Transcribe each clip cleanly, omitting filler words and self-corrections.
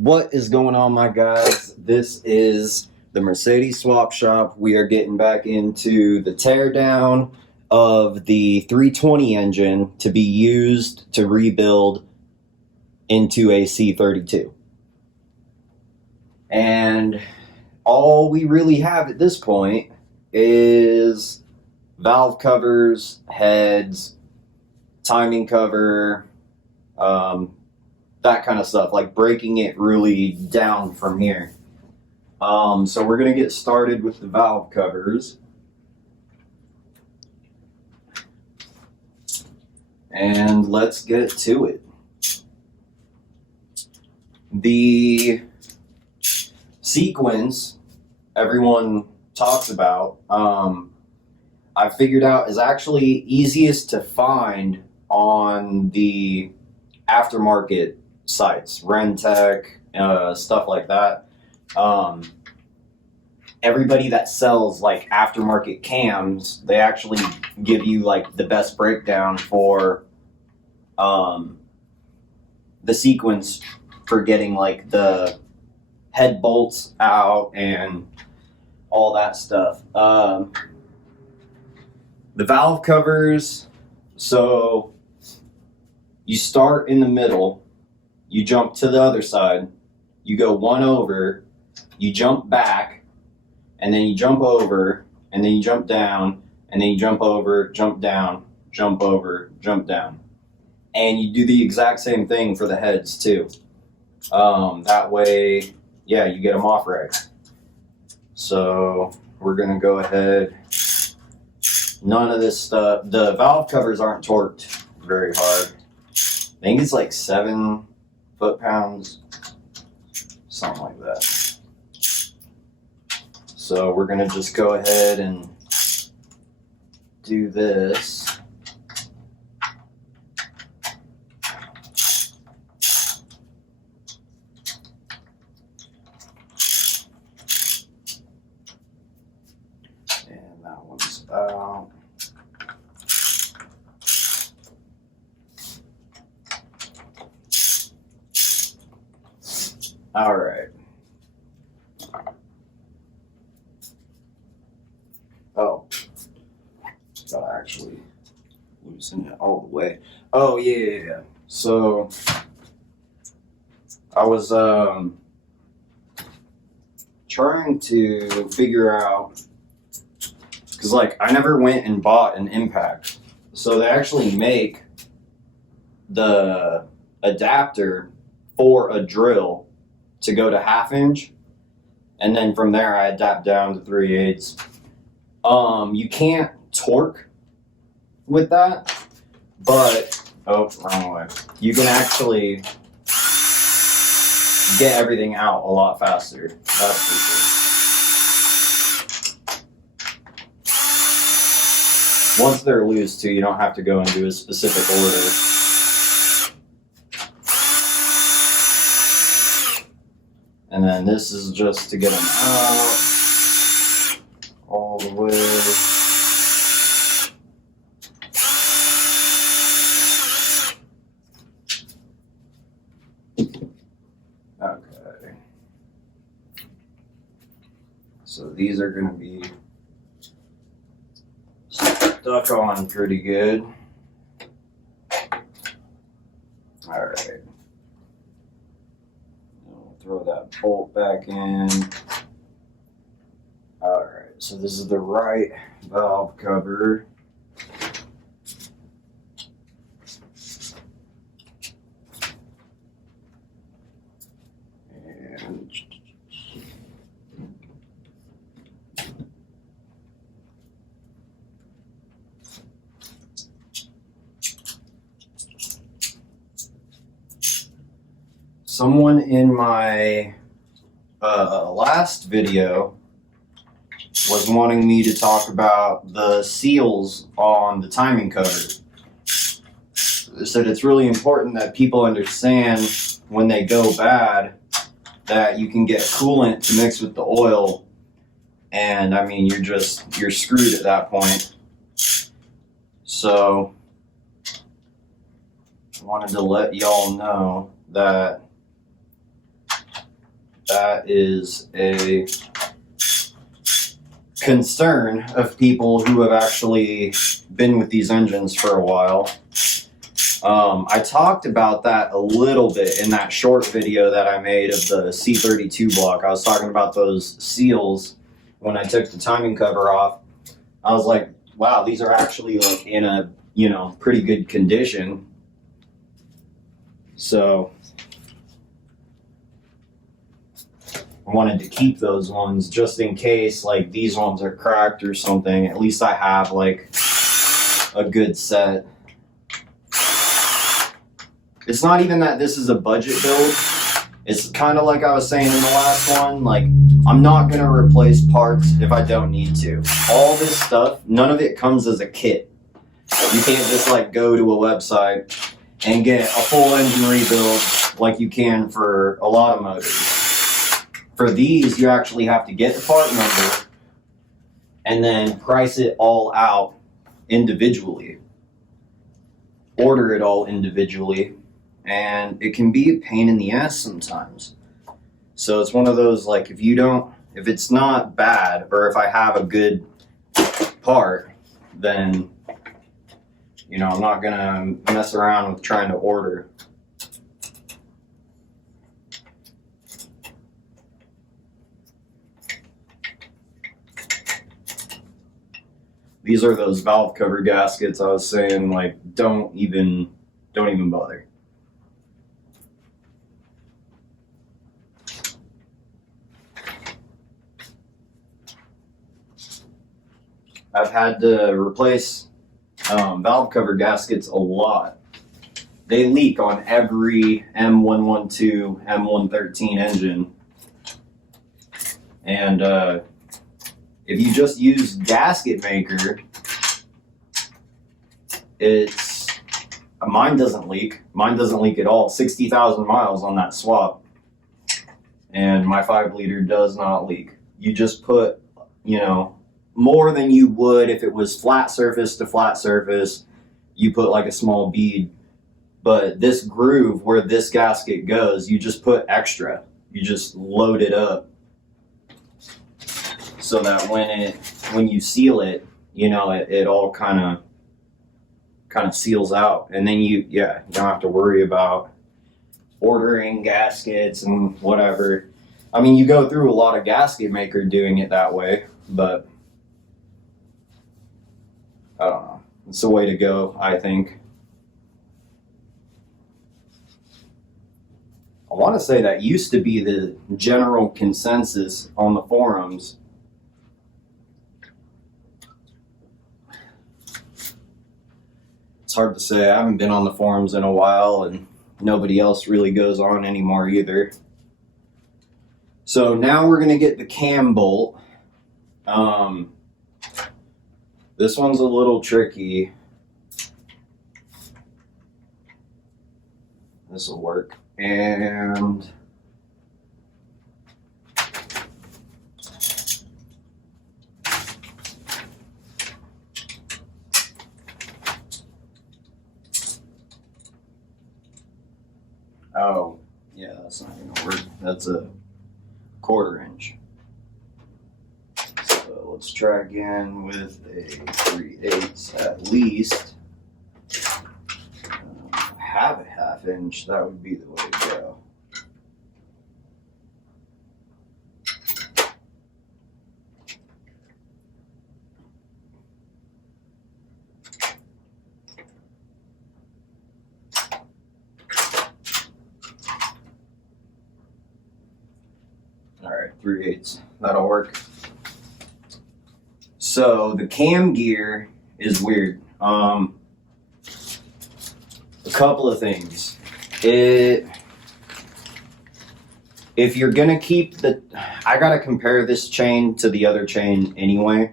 What is going on, my guys? This is the Mercedes Swap Shop. We are getting back into the teardown of the 320 engine to be used to rebuild into a C32. And all we really have at this point is valve covers, heads, timing cover, that kind of stuff, like breaking it really down from here. So we're going to get started with the valve covers. And let's get to it. The sequence everyone talks about, I figured out is actually easiest to find on the aftermarket sites, Rentec, stuff like that. Everybody that sells like aftermarket cams, they actually give you like the best breakdown for the sequence for getting like the head bolts out and all that stuff. The valve covers, so you start in the middle, you jump to the other side, you go one over, you jump back, and then you jump over, and then you jump down, and then you jump over, jump down, jump over, jump down. And you do the exact same thing for the heads too. That way, yeah, you get them off right. So we're gonna go ahead. None of this stuff, the valve covers aren't torqued very hard. I think it's like 7 foot-pounds, something like that. So we're gonna just go ahead and do this. And that one's out. All right. Oh, gotta actually loosen it all the way. Oh yeah. So I was trying to figure out, because like I never went and bought an impact, so they actually make the adapter for a drill to go to 1/2 inch, and then from there I adapt down to 3/8. You can't torque with that, but wrong way. You can actually get everything out a lot faster. That's for sure. Once they're loose too, you don't have to go and do a specific order. And then this is just to get them out all the way. Okay. So these are going to be stuck on pretty good. All right. Throw that bolt back in. All right, so this is the right valve cover. And someone in my last video was wanting me to talk about the seals on the timing cover. They said it's really important that people understand when they go bad that you can get coolant to mix with the oil, and I mean you're screwed at that point. So I wanted to let y'all know that that is a concern of people who have actually been with these engines for a while. I talked about that a little bit in that short video that I made of the C32 block. I was talking about those seals when I took the timing cover off. I was like, wow, these are actually like in a, you know, pretty good condition. So I wanted to keep those ones just in case like these ones are cracked or something. At least I have like a good set. It's not even that this is a budget build. It's kind of like I was saying in the last one, like I'm not going to replace parts if I don't need to. All this stuff, none of it comes as a kit. You can't just like go to a website and get a full engine rebuild like you can for a lot of motors. For these, you actually have to get the part number and then price it all out individually. Order it all individually. And it can be a pain in the ass sometimes. So it's one of those, like, if it's not bad, or if I have a good part, then, you know, I'm not gonna mess around with trying to order. These are those valve cover gaskets I was saying, like, don't even bother. I've had to replace valve cover gaskets a lot. They leak on every M112, M113 engine. And if you just use gasket maker, mine doesn't leak. Mine doesn't leak at all. 60,000 miles on that swap. And my 5-liter does not leak. You just put, you know, more than you would if it was flat surface to flat surface. You put like a small bead. But this groove where this gasket goes, you just put extra. You just load it up so that when you seal it, you know, it all kind of seals out. And then you don't have to worry about ordering gaskets and whatever. I mean, you go through a lot of gasket maker doing it that way, but I don't know. It's the way to go, I think. I want to say that used to be the general consensus on the forums. It's hard to say. I haven't been on the forums in a while, and nobody else really goes on anymore either. So now we're going to get the cam bolt. This one's a little tricky. This will work. And oh, yeah, that's not gonna work. That's a 1/4 inch. So let's try again with a 3/8 at least. Have a 1/2 inch, that would be the way to go. All right, 3/8, that'll work. So the cam gear is weird. A couple of things. If you're gonna keep I gotta compare this chain to the other chain anyway,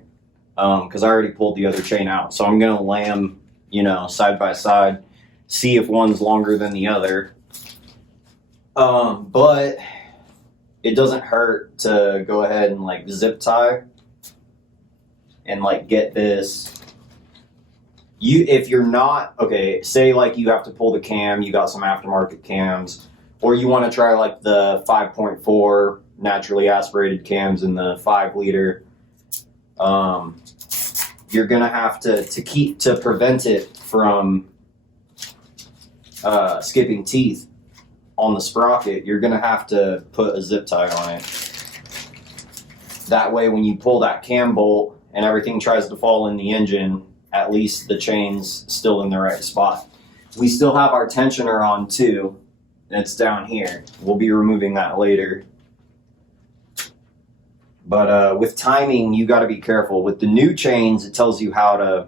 because I already pulled the other chain out. So I'm gonna lay them, you know, side by side, see if one's longer than the other. But it doesn't hurt to go ahead and like zip tie and like get this. If you're not, okay, say like you have to pull the cam, you got some aftermarket cams, or you want to try like the 5.4 naturally aspirated cams in the 5-liter. You're gonna have to prevent it from skipping teeth on the sprocket. You're gonna have to put a zip tie on it. That way, when you pull that cam bolt and everything tries to fall in the engine, at least the chain's still in the right spot. We still have our tensioner on too. It's down here. We'll be removing that later. But with timing, you got to be careful. With the new chains, it tells you has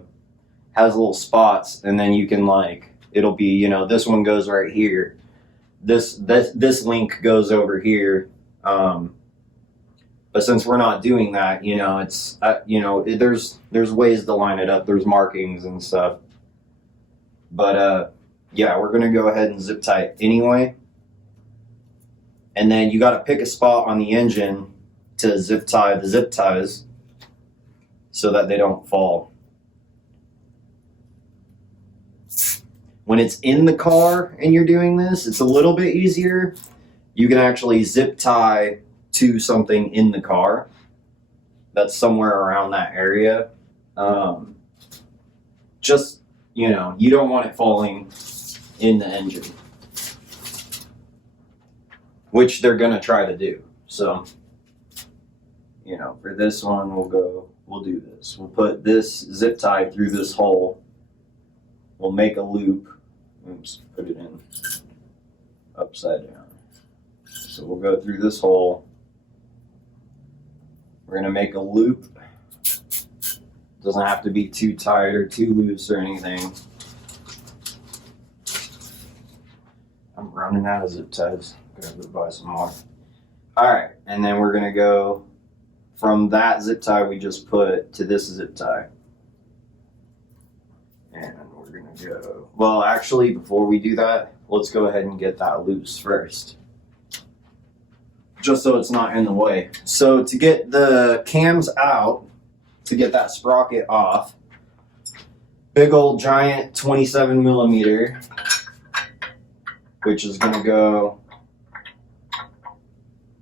little spots, and then you can it'll be, you know, this one goes right here. This link goes over here. But since we're not doing that, you know, it's there's ways to line it up. There's markings and stuff. But yeah, we're gonna go ahead and zip tie it anyway. And then you got to pick a spot on the engine to zip tie the zip ties so that they don't fall. When it's in the car and you're doing this, it's a little bit easier. You can actually zip tie to something in the car that's somewhere around that area. Just, you know, you don't want it falling in the engine, which they're gonna try to do. So, you know, for this one, we'll do this. We'll put this zip tie through this hole. We'll make a loop. Oops, put it in upside down. So we'll go through this hole. We're gonna make a loop. Doesn't have to be too tight or too loose or anything. I'm running out of zip ties. Gotta go buy some more. All right, and then we're gonna go from that zip tie we just put to this zip tie. And we're gonna go, well, actually, before we do that, let's go ahead and get that loose first, just so it's not in the way. So to get the cams out, to get that sprocket off, big old giant 27 millimeter, which is gonna go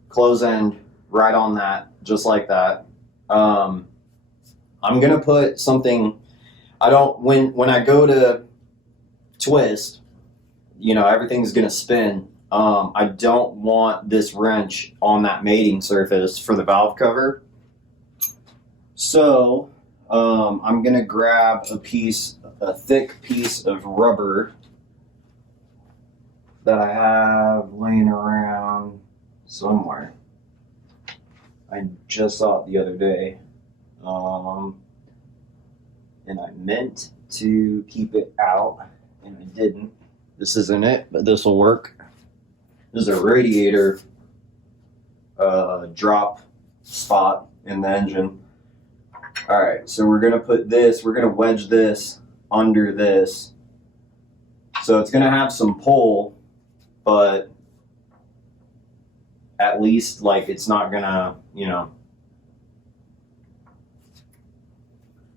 close end right on that, just like that. I'm gonna put something, when I go to twist, you know, everything's gonna spin. I don't want this wrench on that mating surface for the valve cover. So I'm gonna grab a thick piece of rubber that I have laying around somewhere. I just saw it the other day. And I meant to keep it out, and I didn't. This isn't it, but this will work. This is a radiator drop spot in the engine. All right, so we're gonna wedge this under this. So it's gonna have some pull, but at least it's not gonna, you know,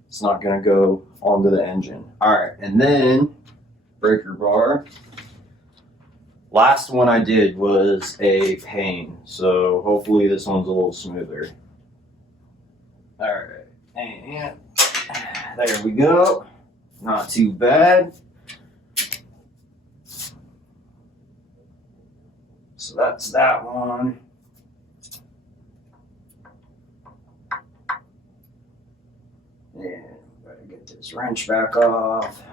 it's not gonna go onto the engine. All right, and then breaker bar. Last one I did was a pain, so hopefully this one's a little smoother. All right, and there we go. Not too bad. So that's that one. And gotta get this wrench back off.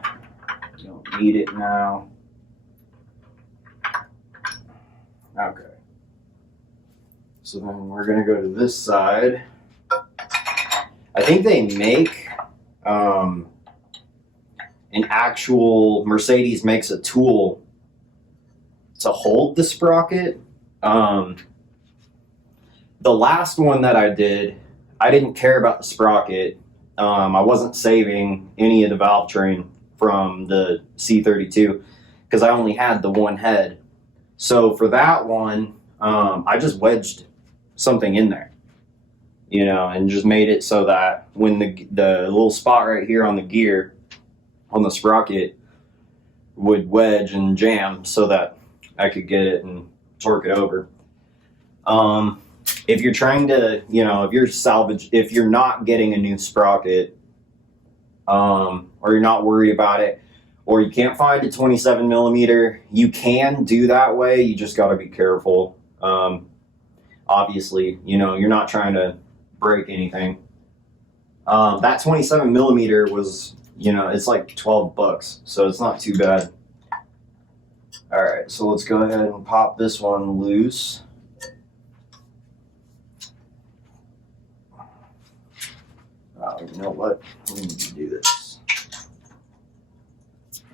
Don't need it now. Okay. So then we're gonna go to this side. I think they make an actual, Mercedes makes a tool to hold the sprocket. The last one that I did, I didn't care about the sprocket. I wasn't saving any of the valve train from the C32 because I only had the one head. So for that one, I just wedged something in there, you know, and just made it so that when the little spot right here on the gear, on the sprocket, would wedge and jam so that I could get it and torque it over. if you're trying to, if you're not getting a new sprocket, or you're not worried about it, or you can't find a 27 millimeter, you can do that way. You just got to be careful. Obviously, you're not trying to break anything. That 27 millimeter was, it's like $12, so it's not too bad. All right, so let's go ahead and pop this one loose. You know what? We need to do this.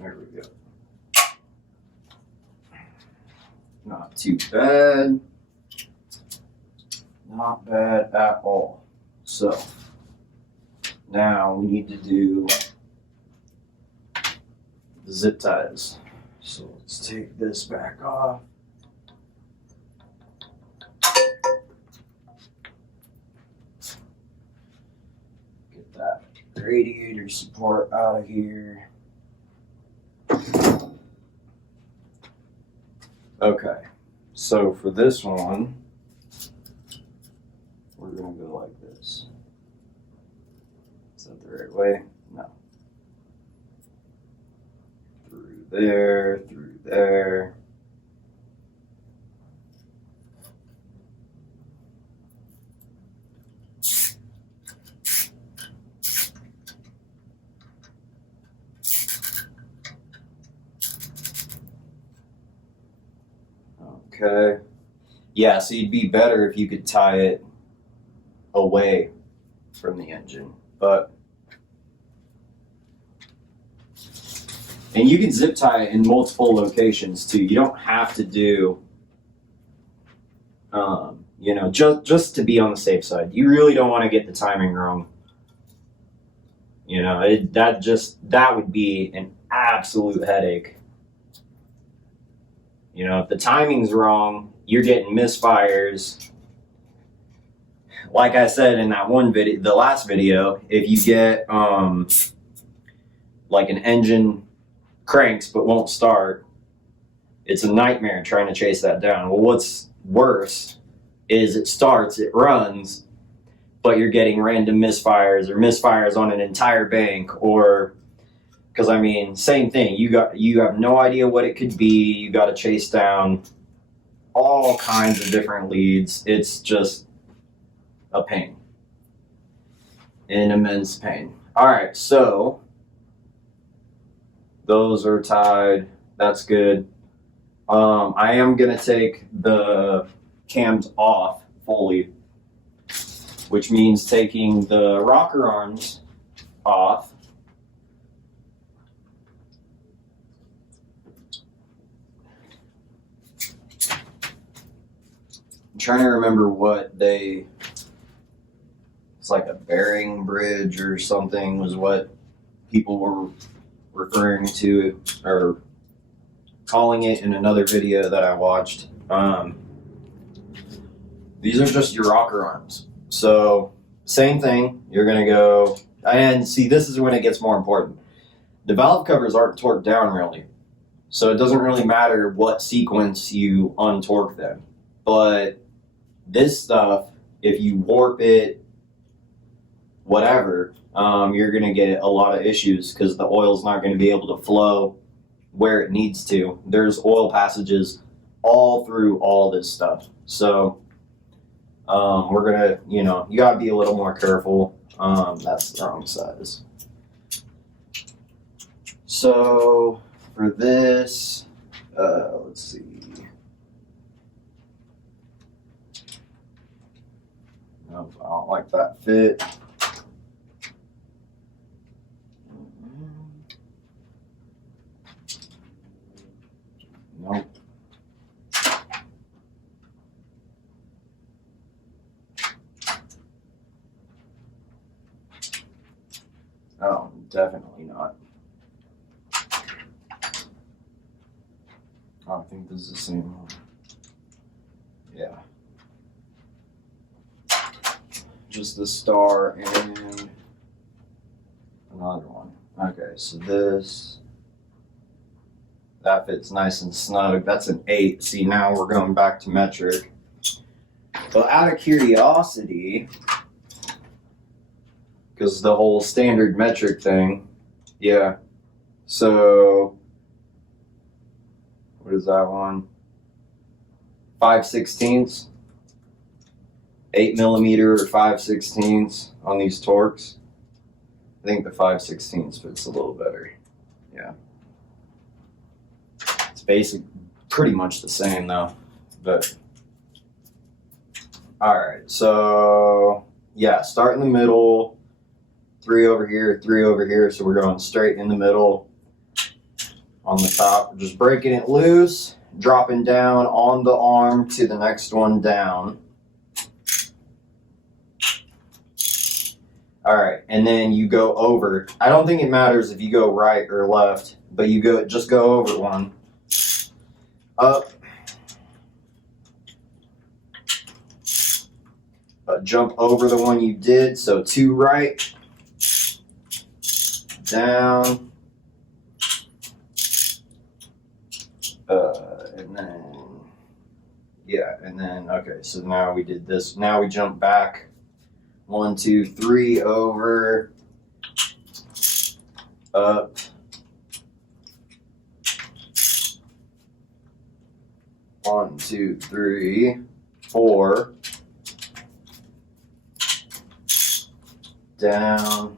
There we go. Not too bad. Not bad at all. So now we need to do the zip ties. So let's take this back off. Get that radiator support out of here. Okay, so for this one, we're going to go like this. Is that the right way? No. Through there, through there. Okay. Yeah, so you'd be better if you could tie it away from the engine, and you can zip tie it in multiple locations too. You don't have to do, just to be on the safe side. You really don't want to get the timing wrong. That would be an absolute headache. If the timing's wrong, you're getting misfires. Like I said in that one video, the last video, if you get like an engine cranks but won't start, it's a nightmare trying to chase that down. Well, what's worse is it starts, it runs, but you're getting random misfires or misfires on an entire bank, or because same thing. You have no idea what it could be. You got to chase down all kinds of different leads. It's just a pain, an immense pain. All right, so those are tied. That's good. I am gonna take the cams off fully, which means taking the rocker arms off. I'm trying to remember what it's like a bearing bridge or something was what people were referring to or calling it in another video that I watched. These are just your rocker arms. So same thing, you're gonna go, and see, this is when it gets more important. The valve covers aren't torqued down really. So it doesn't really matter what sequence you untorque them. But this stuff, if you warp it, whatever, you're going to get a lot of issues because the oil's not going to be able to flow where it needs to. There's oil passages all through all this stuff. So we're going to, you got to be a little more careful. That's the wrong size. So for this, let's see. Nope, I don't like that fit. Nope. Oh, definitely not. Oh, I think this is the same one. Yeah. Just the star and another one. Okay, so that fits nice and snug. That's an 8. See, now we're going back to metric. But out of curiosity, because the whole standard metric thing, yeah. So, what is that one? 5/16, 8mm or 5/16 on these Torques. I think the 5/16 fits a little better. Yeah. It's pretty much the same though. But all right, so yeah, start in the middle, 3 over here, 3 over here. So we're going straight in the middle on the top. We're just breaking it loose, dropping down on the arm to the next one down. All right, and then you go over. I don't think it matters if you go right or left, but just go over one. Up. Jump over the one you did, so 2 right. Down. And then, yeah, and then, okay, so now we did this. Now we jump back. 1, 2, 3 over, up, one, 2, 3, 4, down,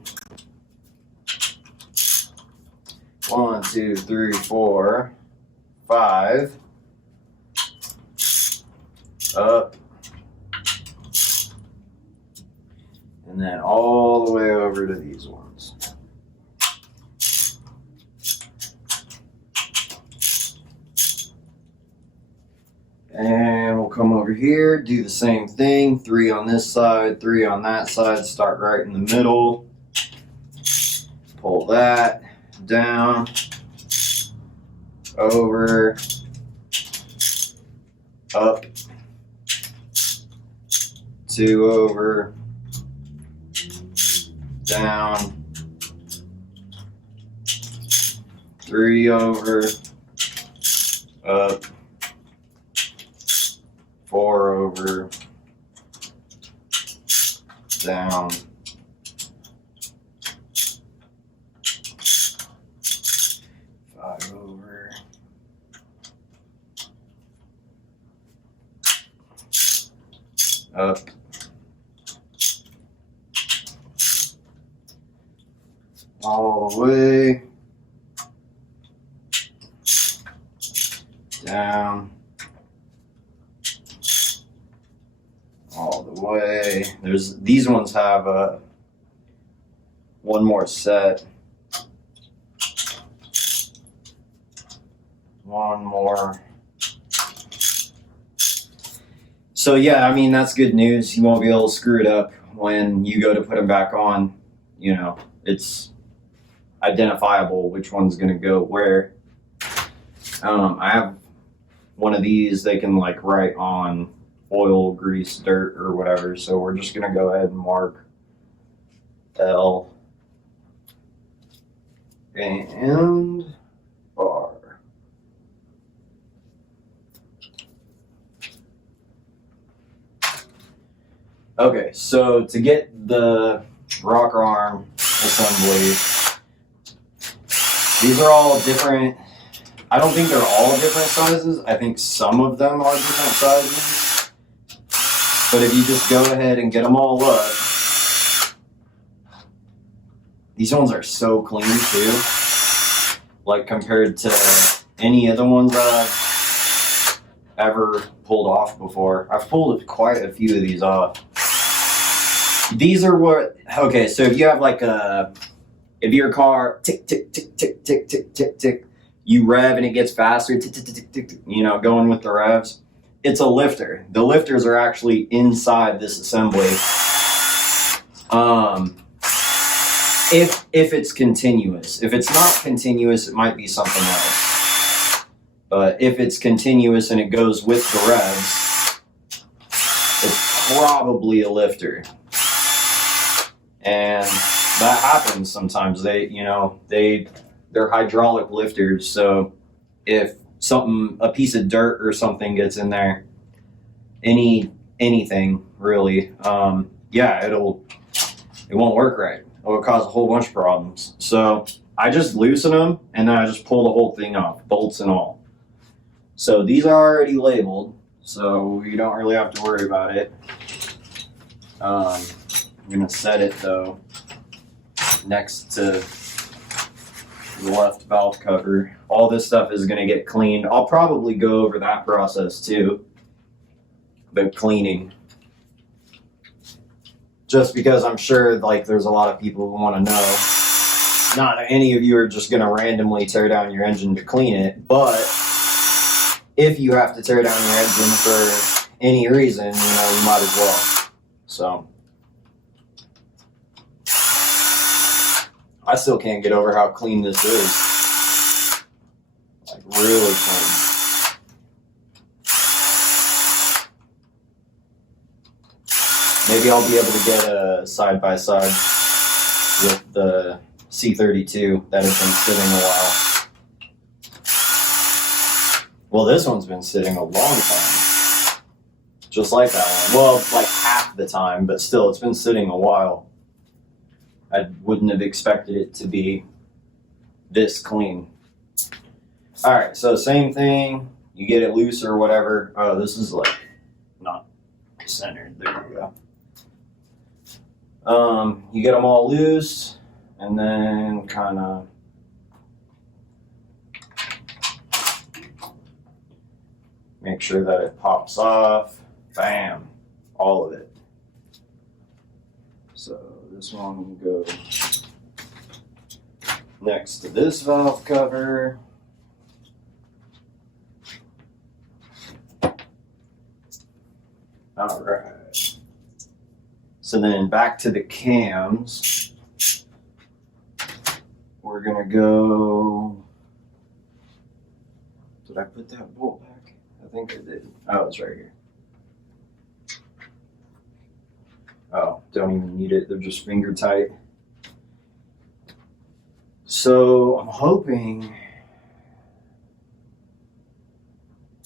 1, 2, 3, 4, 5, up, and then all the way over to these ones. And we'll come over here, do the same thing. 3 on this side, 3 on that side. Start right in the middle. Pull that down, over, up, 2 over, down, 3 over, up, 4 over, down, 5 over, up, all the way, down, all the way. These ones have one more set. One more. So yeah, I mean, that's good news. You won't be able to screw it up when you go to put them back on. You know, it's identifiable which one's going to go where. I have one of these. They can like write on oil, grease, dirt, or whatever. So we're just going to go ahead and mark L and R. Okay, so to get the rocker arm assembly, these are all different. I don't think they're all different sizes. I think some of them are different sizes. But if you just go ahead and get them all up, these ones are so clean too. Like compared to any of the ones that I've ever pulled off before. I've pulled quite a few of these off. These are what, okay, so if you have like if your car tick, tick, tick, tick, tick, tick, tick, tick, you rev and it gets faster, tick, tick, tick, tick, tick, you know, going with the revs. It's a lifter. The lifters are actually inside this assembly. If it's continuous. If it's not continuous, it might be something else. But if it's continuous and it goes with the revs, it's probably a lifter. And that happens sometimes. They're hydraulic lifters, so if a piece of dirt or something gets in there, any anything really, yeah, it won't work right. It'll cause a whole bunch of problems. So I just loosen them and then I just pull the whole thing off, bolts and all. So these are already labeled, so you don't really have to worry about it. I'm gonna set it though next to the left valve cover. All this stuff is gonna get cleaned. I'll probably go over that process too, the cleaning. Just because I'm sure like there's a lot of people who want to know. Not any of you are just gonna randomly tear down your engine to clean it, but if you have to tear down your engine for any reason, you might as well. So I still can't get over how clean this is. Like really clean. Maybe I'll be able to get a side-by-side with the C32 that has been sitting a while. Well, this one's been sitting a long time. Just like that one. Well, like half the time, but still, it's been sitting a while. I wouldn't have expected it to be this clean. All right, so same thing. You get it loose or whatever. Oh, this is like not centered. There we go. You get them all loose, and then kind of make sure that it pops off. Bam, all of it. So this one will go next to this valve cover. All right. So then back to the cams. We're gonna go. Did I put that bolt back? I think I did. Oh, it's right here. Oh, don't even need it. They're just finger tight. So I'm hoping.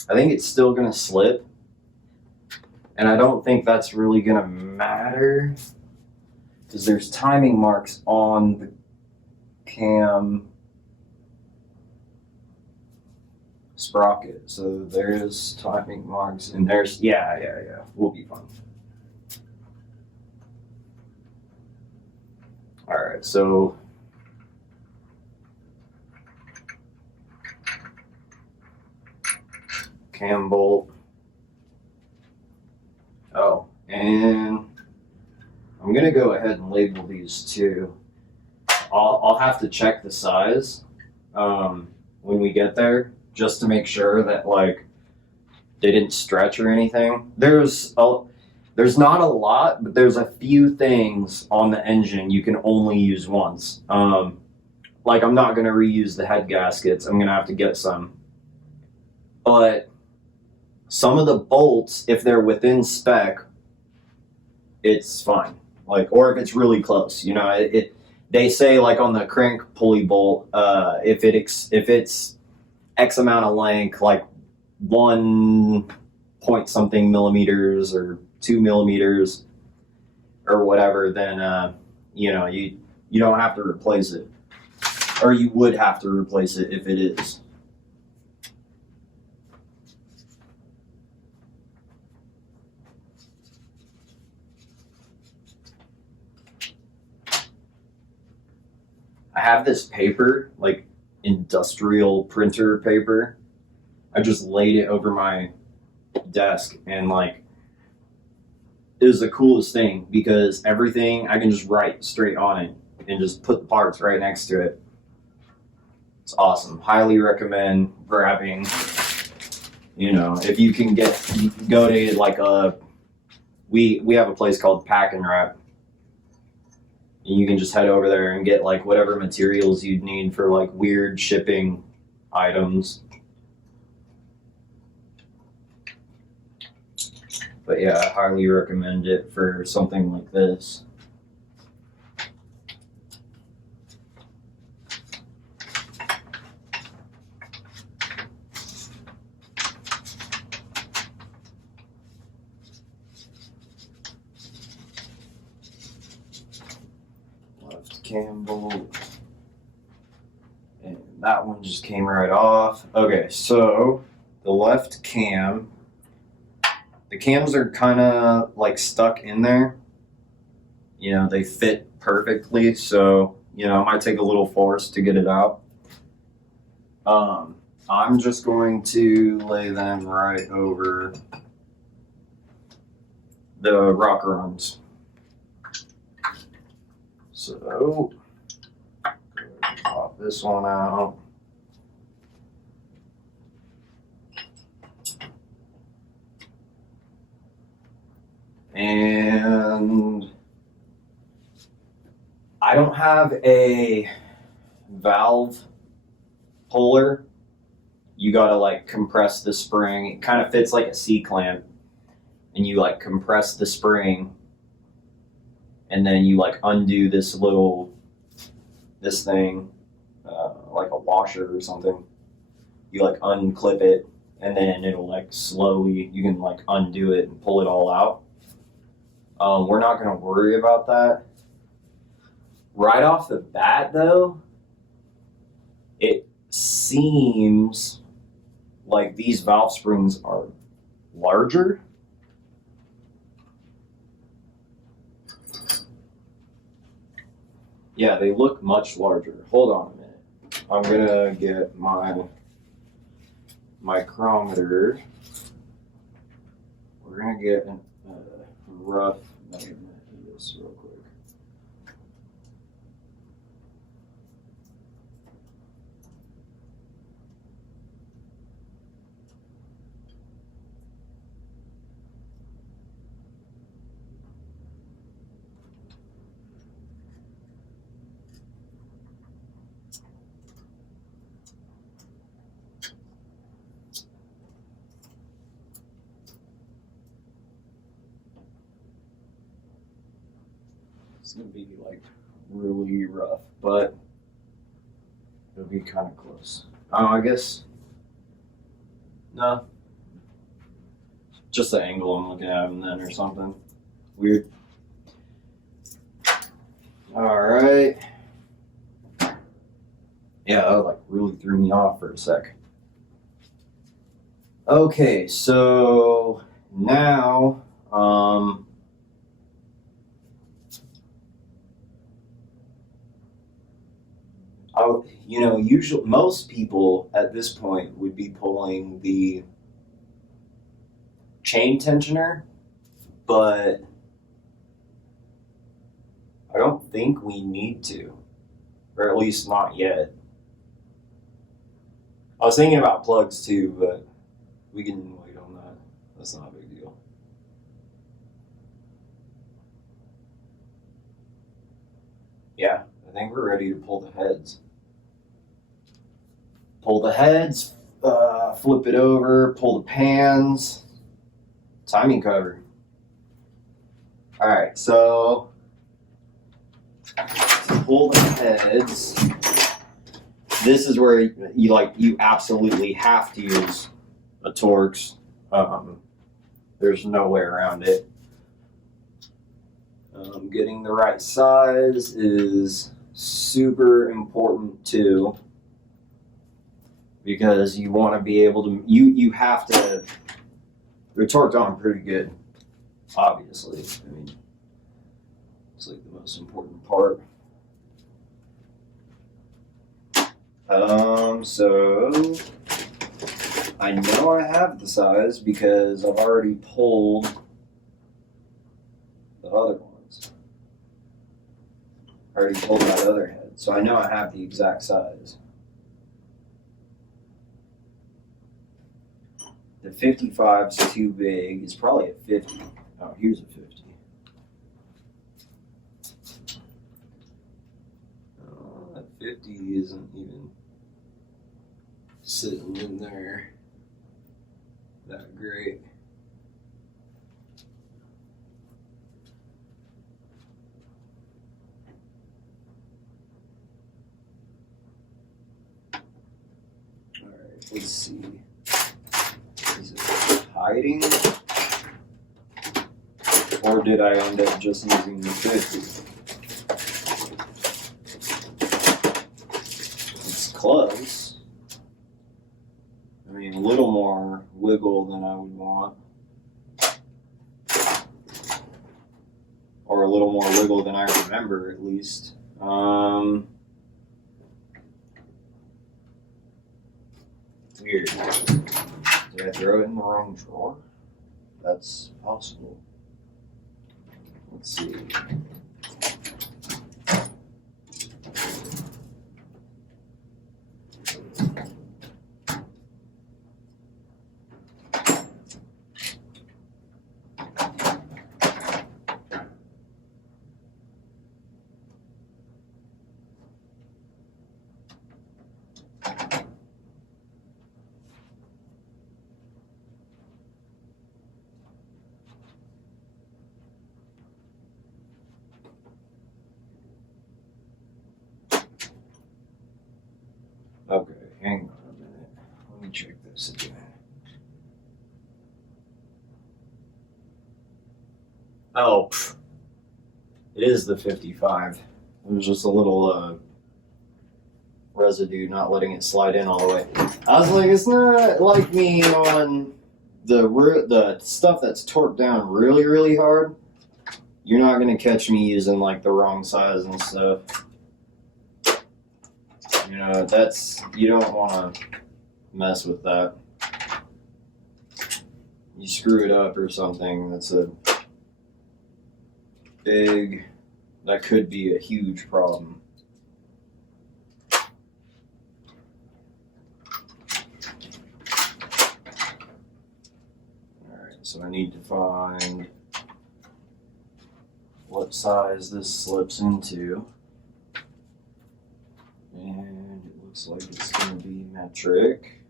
I think it's still gonna slip. And I don't think that's really gonna matter because there's timing marks on the cam sprocket. So there's timing marks and there's, yeah, we'll be fine. All right, so cam bolt. Oh, and I'm gonna go ahead and label these too. I'll have to check the size when we get there, just to make sure that like they didn't stretch or anything. There's not a lot, but there's a few things on the engine you can only use once. Like I'm not gonna reuse the head gaskets. I'm gonna have to get some, but some of the bolts, if they're within spec, it's fine. Like, or if it's really close, they say like on the crank pulley bolt, if it's X amount of length, like 1 point something millimeters or 2 millimeters or whatever, then you don't have to replace it, or you would have to replace it if it is. I have this paper, like industrial printer paper. I just laid it over my desk and like it was the coolest thing because everything I can just write straight on it and just put the parts right next to it. It's awesome. Highly recommend grabbing, if you can go to like we have a place called Pack and Wrap. And you can just head over there and get like whatever materials you'd need for like weird shipping items. But yeah, I highly recommend it for something like this. cam bolt. And that one just came right off. Okay, so the left cam, the cams are kind of like stuck in there. You know, they fit perfectly, so, you know, it might take a little force to get it out. I'm just going to lay them right over the rocker arms. So, pop this one out. And I don't have a valve puller. You gotta like compress the spring. It kind of fits like a C-clamp, and you like compress the spring, and then you like undo this thing, like a washer or something. You like unclip it, and then it'll like slowly, you can like undo it and pull it all out. We're not gonna worry about that. Right off the bat though, it seems like these valve springs are larger. Yeah, they look much larger. Hold on a minute. I'm gonna get my micrometer. We're gonna get a rough measurement of this real quick. It's gonna be like really rough, but it'll be kind of close. I guess, no, just the angle I'm looking at them then or something weird. All right. Yeah, that like really threw me off for a sec. Okay, so now, usually most people at this point would be pulling the chain tensioner, but I don't think we need to, or at least not yet. I was thinking about plugs too, but we can wait on that. That's not a big deal. Yeah, I think we're ready to pull the heads. Pull the heads, flip it over, pull the pans, timing cover. All right, so to pull the heads, this is where you absolutely have to use a Torx. There's no way around it. Getting the right size is super important too, because you want to be able to, you have to, they're torqued on pretty good, obviously. I mean, it's like the most important part. So I know I have the size because I've already pulled the other ones. I already pulled that other head, so I know I have the exact size. The 55's too big. It's probably a 50. Oh, here's a 50. That 50 isn't even sitting in there that great. All right, let's see. Is it hiding? Or did I end up just using the 50? close. I mean, a little more wiggle than I would want. Or a little more wiggle than I remember, at least. Weird. Did I throw it in the wrong drawer? That's possible. Let's see. Okay, hang on a minute. Let me check this again. Oh, it is the 55. There's just a little residue not letting it slide in all the way. I was like, it's not like me on the stuff that's torqued down really, really hard. You're not gonna catch me using like the wrong size and stuff. You know, you don't want to mess with that. You screw it up or something, that could be a huge problem. Alright, so I need to find what size this slips into. And it looks like it's going to be metric.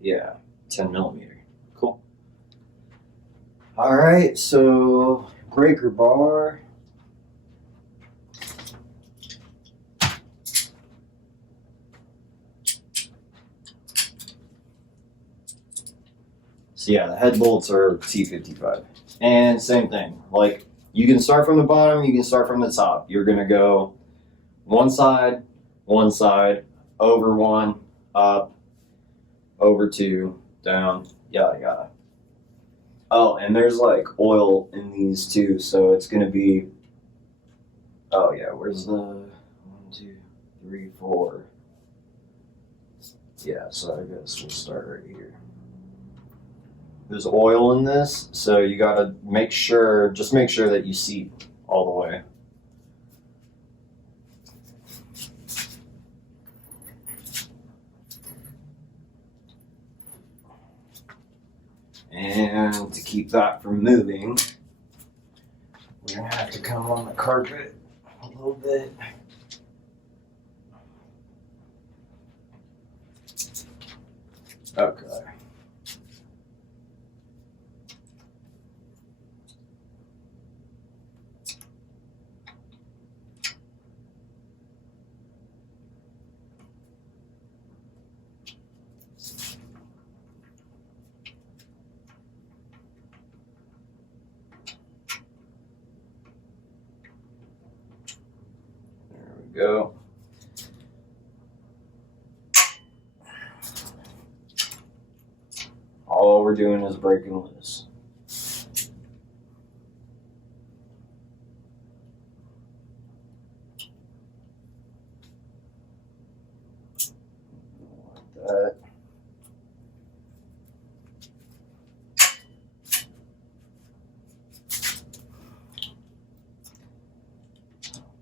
Yeah, 10 millimeter. Cool. All right, so breaker bar. So yeah, the head bolts are T55. And same thing, like you can start from the bottom, you can start from the top. You're gonna go one side, over one, up, over two, down, yada yada. Oh, and there's like oil in these too, so it's gonna be, oh yeah, where's the 1, 2, 3, 4? Yeah, so I guess we'll start right here. There's oil in this, so you gotta just make sure that you seat all the way. And to keep that from moving, we're gonna have to come on the carpet a little bit. Okay. Go. All we're doing is breaking loose. Like that.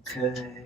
Okay.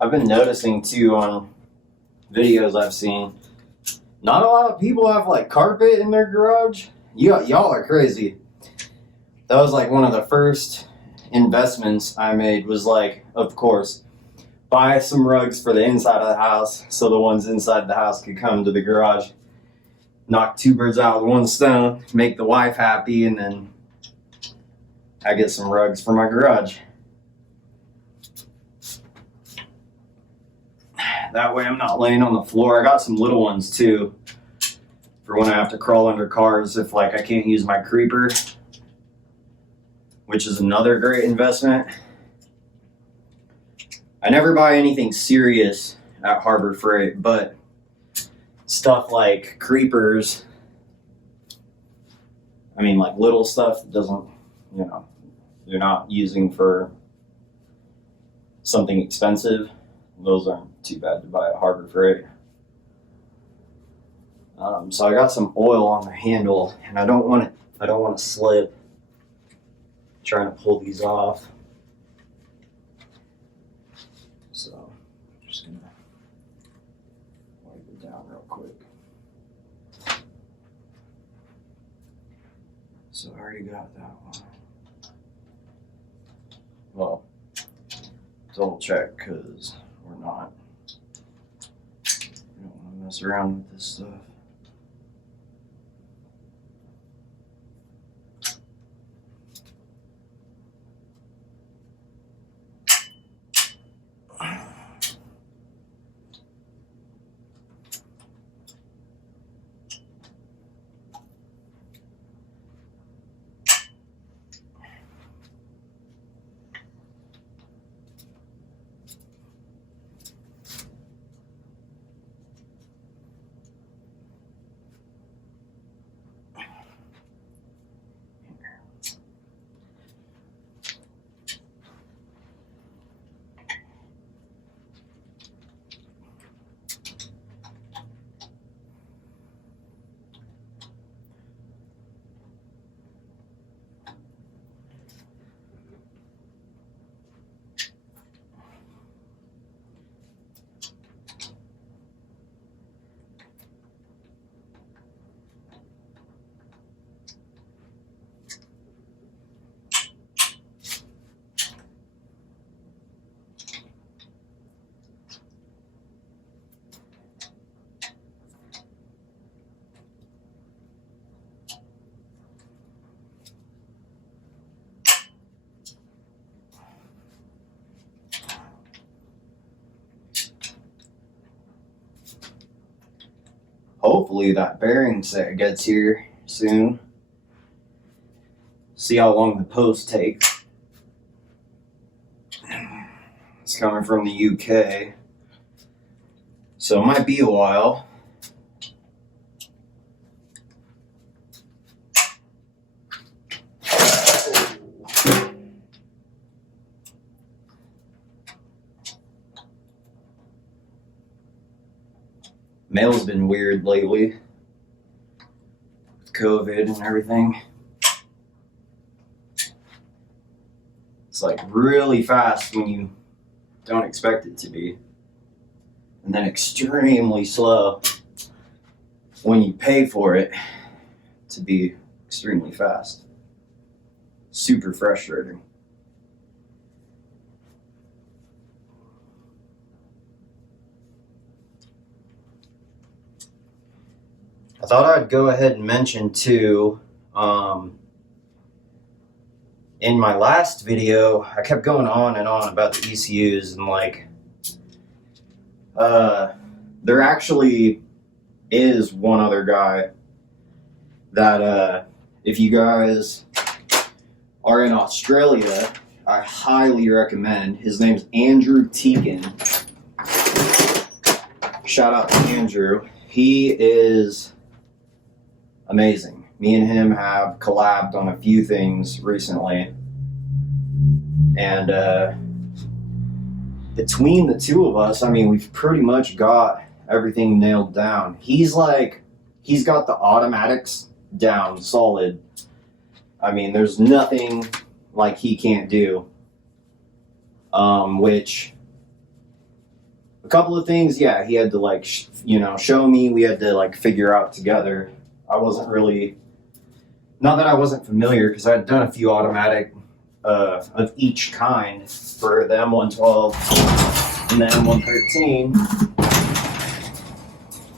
I've been noticing too on videos I've seen, not a lot of people have like carpet in their garage. Y'all are crazy. That was like one of the first investments I made was like, of course, buy some rugs for the inside of the house so the ones inside the house could come to the garage. Knock two birds out with one stone, make the wife happy, and then I get some rugs for my garage. That way I'm not laying on the floor. I got some little ones too for when I have to crawl under cars if like I can't use my creeper, which is another great investment. I never buy anything serious at Harbor Freight, but stuff like creepers, I mean like little stuff that doesn't, you know, you're not using for something expensive, those aren't too bad to buy at Harbor Freight. So I got some oil on the handle, and I don't want to slip trying to pull these off. So I'm just gonna wipe it down real quick. So I already got that one. Well, double check because we're not. We don't want to mess around with this stuff. Hopefully that bearing set gets here soon. See how long the posts take. It's coming from the UK, so it might be a while. Mail's been weird lately with COVID and everything. It's like really fast when you don't expect it to be, and then extremely slow when you pay for it to be extremely fast. Super frustrating. I thought I'd go ahead and mention too, in my last video, I kept going on and on about the ECUs, and like, there actually is one other guy that, if you guys are in Australia, I highly recommend. His name's Andrew Teakin. Shout out to Andrew. He is amazing. Me and him have collabed on a few things recently, and between the two of us, I mean, we've pretty much got everything nailed down. He's got the automatics down solid. I mean, there's nothing like he can't do, which a couple of things, yeah, he had to like, show me. We had to like figure out together. I wasn't really, not that I wasn't familiar, because I had done a few automatic of each kind for the M112 and the M113.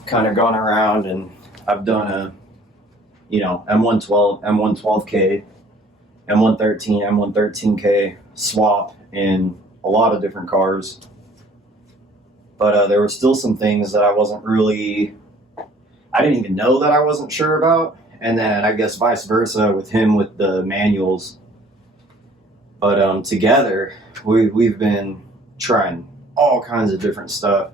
Kind of gone around, and I've done a, M112, M112K, M113, M113K swap in a lot of different cars. But there were still some things that I didn't even know that I wasn't sure about. And then I guess vice versa with him with the manuals. But together, we've been trying all kinds of different stuff,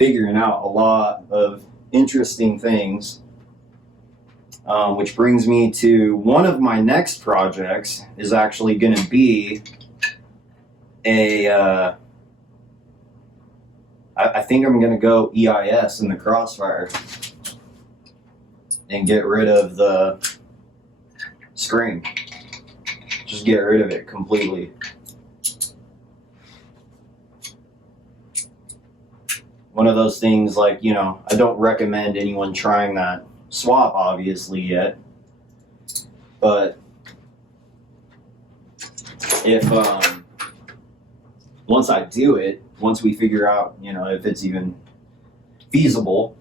figuring out a lot of interesting things. Which brings me to one of my next projects is actually going to be I think I'm going to go EIS in the Crossfire and get rid of the screen. Just get rid of it completely. One of those things like, I don't recommend anyone trying that swap obviously yet. But if once I do it, once we figure out, if it's even feasible,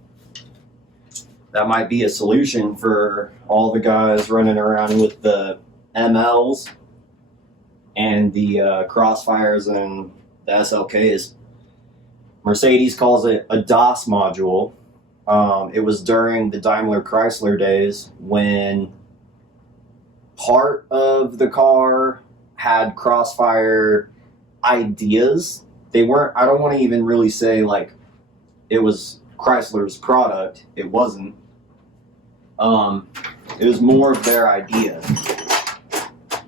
that might be a solution for all the guys running around with the MLs and the Crossfires and the SLKs. Mercedes calls it a DOS module. It was during the Daimler Chrysler days when part of the car had Crossfire ideas. They weren't, I don't want to even really say like it was Chrysler's product. It wasn't. It was more of their idea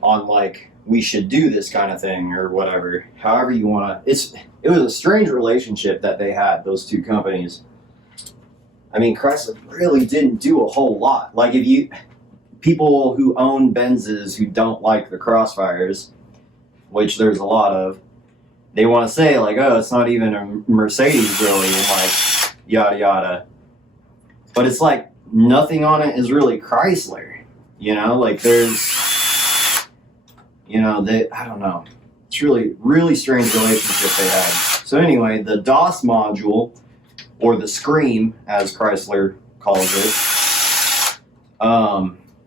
on like, we should do this kind of thing or whatever. However you want to, it was a strange relationship that they had, those two companies. I mean, Chrysler really didn't do a whole lot. Like people who own Benzes who don't like the Crossfires, which there's a lot of, they want to say like, oh, it's not even a Mercedes really, and like yada yada. But it's like nothing on it is really Chrysler, like there's, I don't know. It's really strange relationship they had. So anyway, the DOS module, or the Scream, as Chrysler calls it,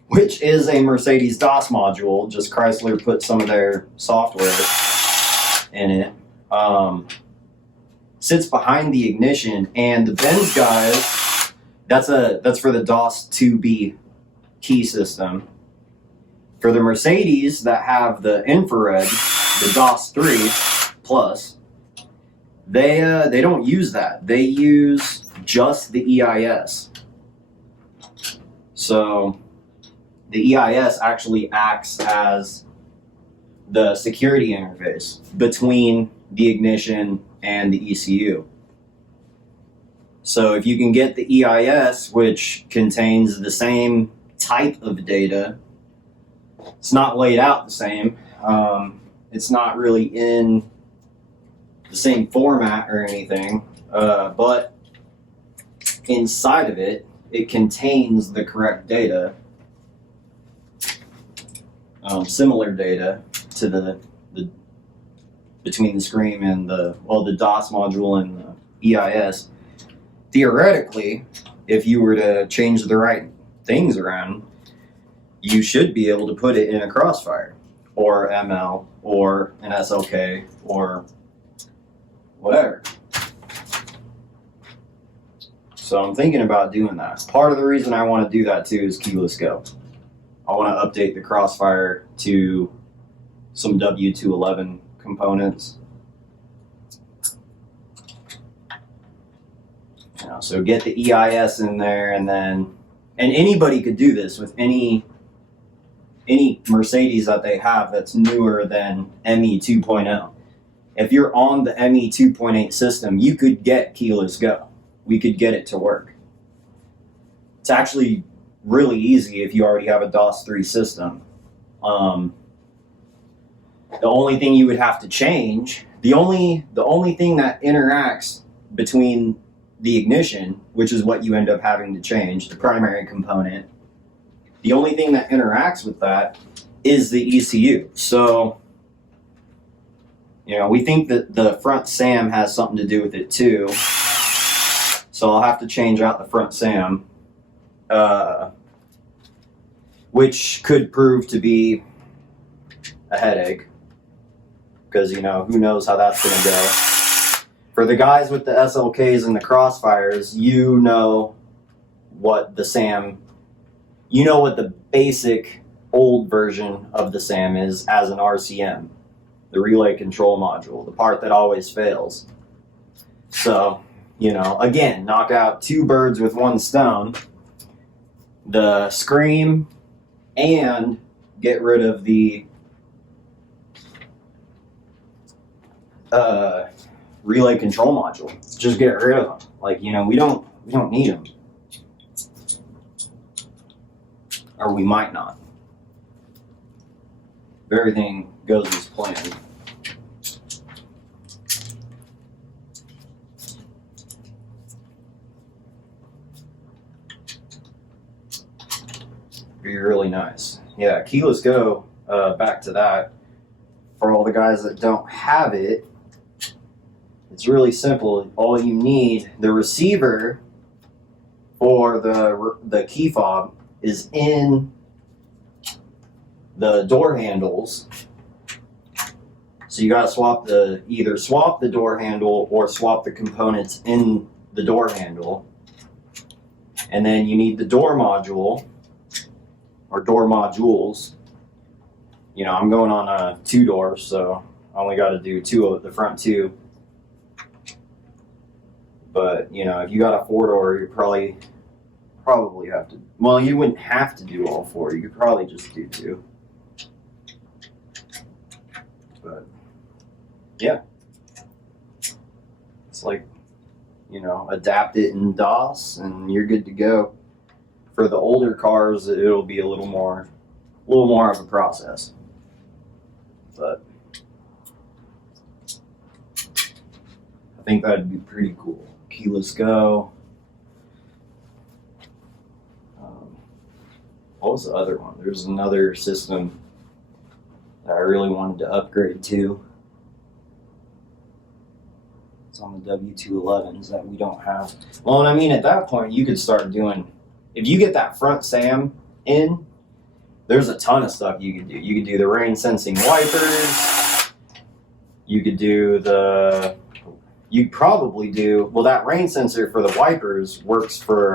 which is a Mercedes DOS module, just Chrysler put some of their software in it, sits behind the ignition, and the Benz guys, that's for the DOS 2B key system. For the Mercedes that have the infrared, the DOS 3 Plus, they don't use that. They use just the EIS. So the EIS actually acts as the security interface between the ignition and the ECU. So if you can get the EIS, which contains the same type of data, it's not laid out the same. It's not really in the same format or anything, but inside of it, it contains the correct data, similar data to the between the Scream and the DOS module and the EIS. Theoretically, if you were to change the right things around, you should be able to put it in a Crossfire or ML or an SLK or whatever. So I'm thinking about doing that. Part of the reason I want to do that too is keyless go. I want to update the Crossfire to some W211 components. So get the EIS in there, and anybody could do this with any Mercedes that they have that's newer than ME 2.0. If you're on the ME 2.8 system, you could get keyless go. We could get it to work. It's actually really easy if you already have a DOS 3 system. The only thing you would have to change, the only thing that interacts between the ignition, which is what you end up having to change, the primary component. The only thing that interacts with that is the ECU. So, you know, we think that the front SAM has something to do with it too. So I'll have to change out the front SAM, which could prove to be a headache, because, you know, who knows how that's going to go. For the guys with the SLKs and the Crossfires, you know what the SAM, you know what the basic old version of the SAM is as an RCM, the relay control module, the part that always fails. So, you know, again, knock out 2 birds with 1 stone, the scream, and get rid of the relay control module. Just get rid of them. Like, you know, we don't need them, or we might not. If everything goes as planned. Be really nice. Yeah, keyless go. Back to that. For all the guys that don't have it, it's really simple. All you need, the receiver for the key fob is in the door handles. So you gotta either swap the door handle or swap the components in the door handle. And then you need the door module or door modules. You know, I'm going on a 2-door, so I only got to do 2 of the front 2. But, you know, if you got a 4-door, you probably have to, well, you wouldn't have to do all 4. You could probably just do 2. But, yeah. It's like, you know, adapt it in DOS and you're good to go. For the older cars, it'll be a little more of a process. But I think that'd be pretty cool. Keyless go. What was the other one? There's another system that I really wanted to upgrade to. It's on the W211s that we don't have. Well, and I mean, at that point, you could start doing, if you get that front SAM in, there's a ton of stuff you could do. You could do the rain sensing wipers. You could do you'd probably do, well, that rain sensor for the wipers works for,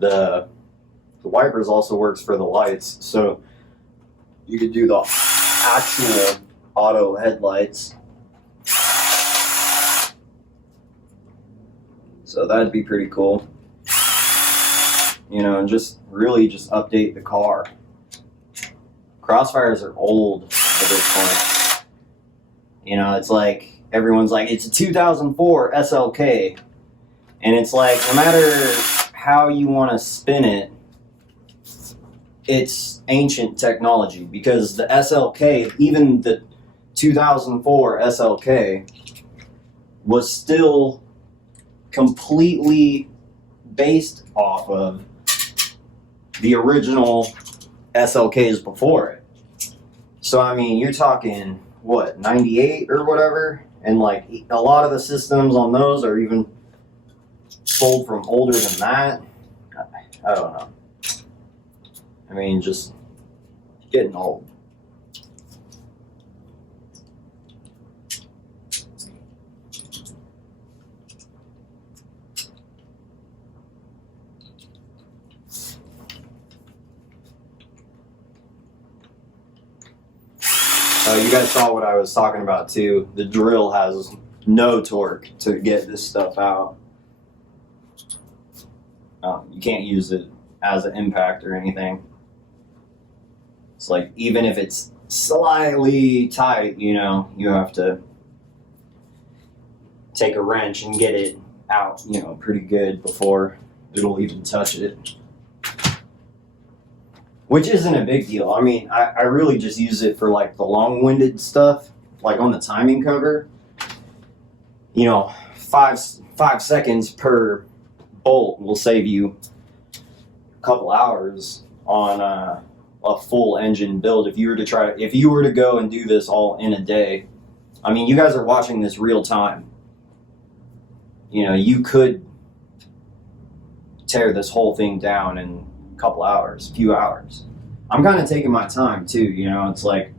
the wipers also works for the lights. So you could do the actual auto headlights. So that'd be pretty cool. You know, and just really just update the car. Crossfires are old at this point. You know, it's like, everyone's like, it's a 2004 SLK. And it's like, no matter how you want to spin it, it's ancient technology, because the SLK, even the 2004 SLK, was still completely based off of the original SLKs before it. So, I mean, you're talking, what, 98 or whatever? And, like, a lot of the systems on those are even sold from older than that. I don't know. I mean, just getting old. You guys saw what I was talking about too. The drill has no torque to get this stuff out. You can't use it as an impact or anything. It's like, even if it's slightly tight, you know, you have to take a wrench and get it out, you know, pretty good before it'll even touch it. which isn't a big deal. I mean, I really just use it for like the long-winded stuff, like on the timing cover. You know, five seconds per bolt will save you a couple hours on a full engine build. If you were to go and do this all in a day, I mean, you guys are watching this real time. You know, you could tear this whole thing down in a couple hours, few hours. I'm kind of taking my time too. You know, it's like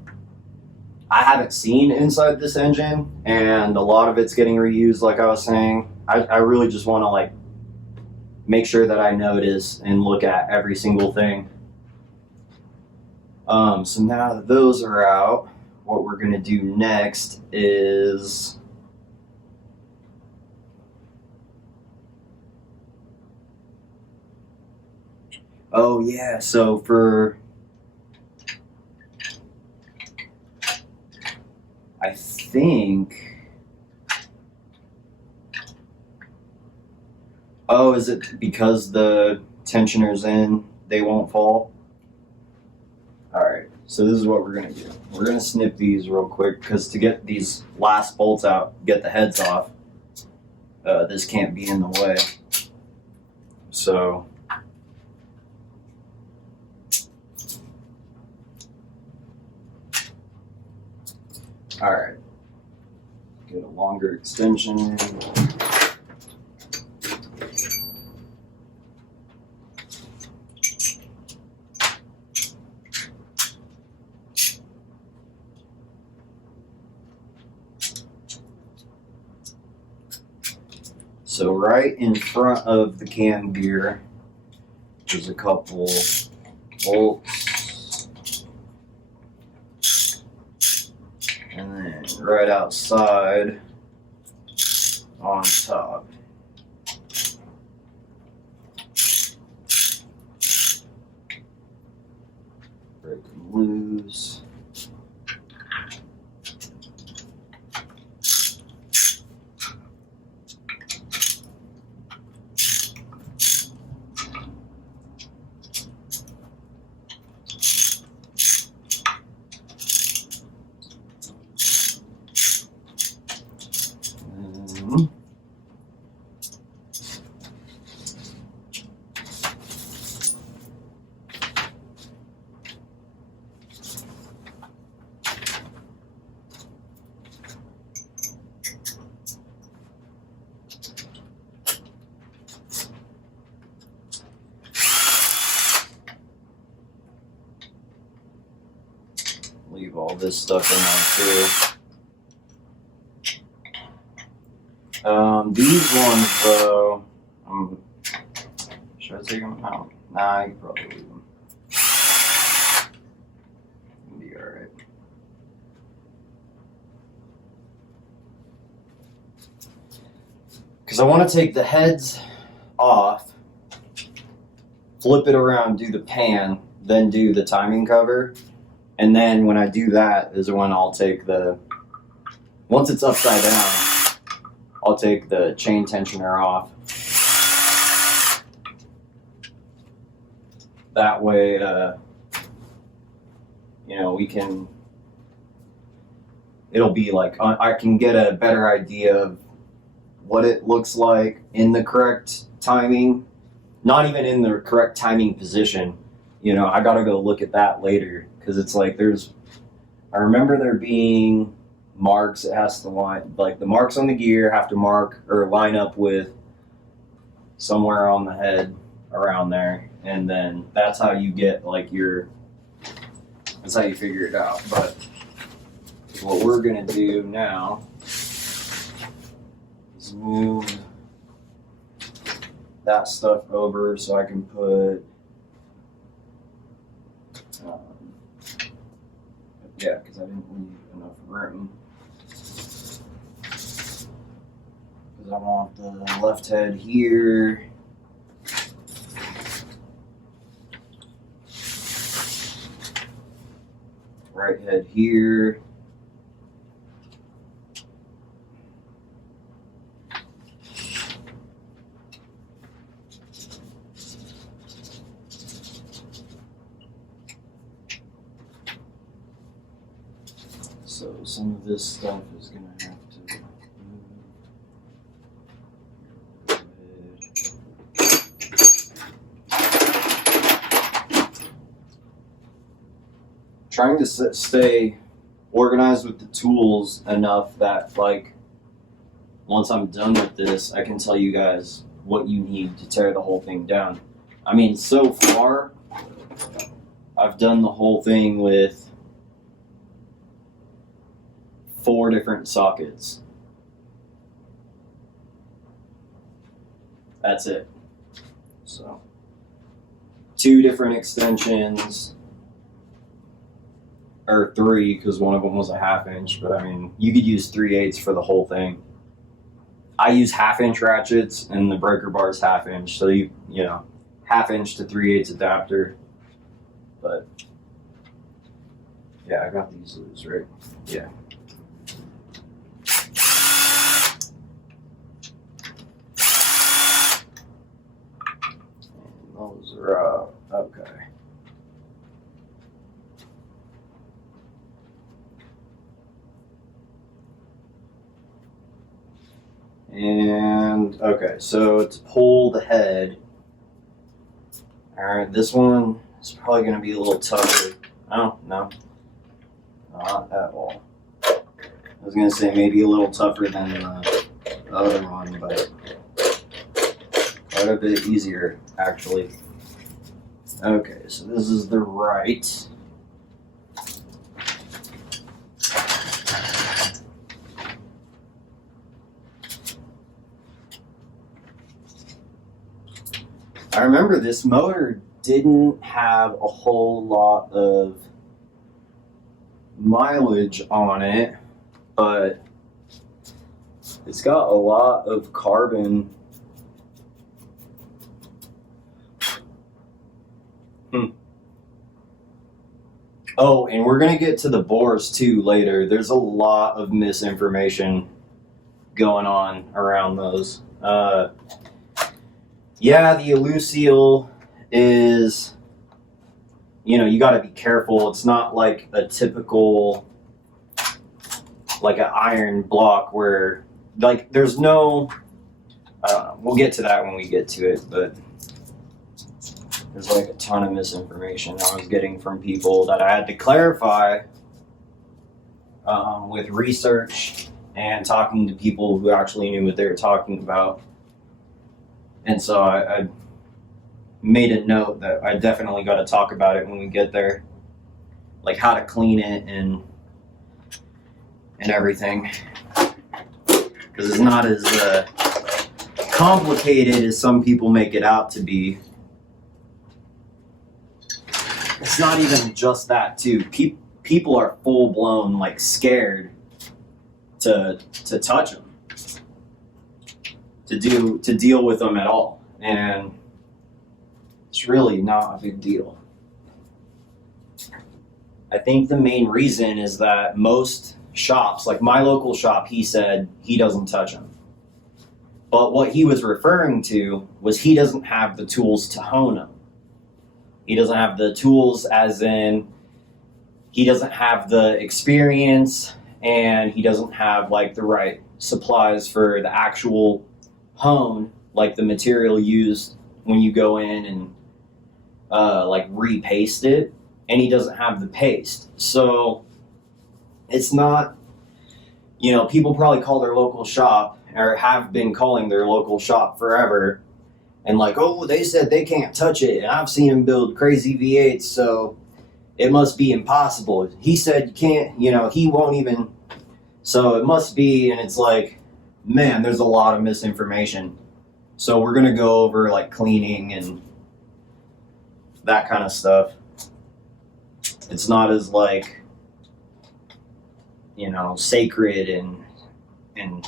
I haven't seen inside this engine, and a lot of it's getting reused. Like I was saying, I really just want to like make sure that I notice and look at every single thing. So now that those are out, what we're gonna do next is oh yeah, so for I think oh, is it because the tensioner's in, they won't fall? Alright, so this is what we're going to do. We're going to snip these real quick, because to get these last bolts out, get the heads off, this can't be in the way. So, alright, get a longer extension. So right in front of the cam gear, there's a couple bolts, and then right outside on top. Break them loose. Leave all this stuff in there too. These ones though, should I take them out? Nah, I can probably leave them. It'll be alright. Because I want to take the heads off, flip it around, do the pan, then do the timing cover. And then when I do that is when I'll take once it's upside down, I'll take the chain tensioner off. That way, you know, it'll be like, I can get a better idea of what it looks like in the correct timing, not even in the correct timing position. You know, I gotta go look at that later. Because it's like I remember there being marks, it has to line, like the marks on the gear have to mark or line up with somewhere on the head around there. And then that's how you get like that's how you figure it out. But what we're gonna do now is move that stuff over so I can put yeah, because I didn't leave enough room. Because I want the left head here. Right head here. So some of this stuff is gonna have to trying to stay organized with the tools enough that, like, once I'm done with this, I can tell you guys what you need to tear the whole thing down. I mean, so far, I've done the whole thing with 4 different sockets. That's it. So, 2 different extensions, or 3, because one of them was a 1/2 inch, but I mean, you could use 3/8 for the whole thing. I use 1/2 inch ratchets, and the breaker bar is 1/2 inch, so you know, 1/2 inch to 3/8 adapter. But yeah, I got these loose, right? Yeah. And those are okay. And okay, so to pull the head, all right, this one is probably going to be a little tougher. Oh, no, not at all. I was going to say maybe a little tougher than the other one, but quite a bit easier, actually. Okay, so this is the right. I remember this motor didn't have a whole lot of mileage on it, but it's got a lot of carbon. Oh, and we're gonna get to the bores too later. There's a lot of misinformation going on around those. Yeah, the Elucial is, you know, you got to be careful. It's not like a typical, like an iron block where, like, there's no, we'll get to that when we get to it, but there's like a ton of misinformation I was getting from people that I had to clarify with research and talking to people who actually knew what they were talking about. And so I made a note that I definitely got to talk about it when we get there, like how to clean it and everything, because it's not as complicated as some people make it out to be. It's not even just that too. People are full blown like scared to touch them, to deal with them at all, and it's really not a big deal. I think the main reason is that most shops, like my local shop, he said he doesn't touch them. But what he was referring to was he doesn't have the tools to hone them. He doesn't have the tools, as in he doesn't have the experience, and he doesn't have like the right supplies for the actual hone, like the material used when you go in and like repaste it, and he doesn't have the paste. So it's not, you know, people probably call their local shop, or have been calling their local shop forever, and like, oh, they said they can't touch it, and I've seen him build crazy V8s, so it must be impossible. He said you can't, you know, he won't even, so it must be. And it's like, man, there's a lot of misinformation. So we're gonna go over like cleaning and that kind of stuff. It's not as like, you know, sacred and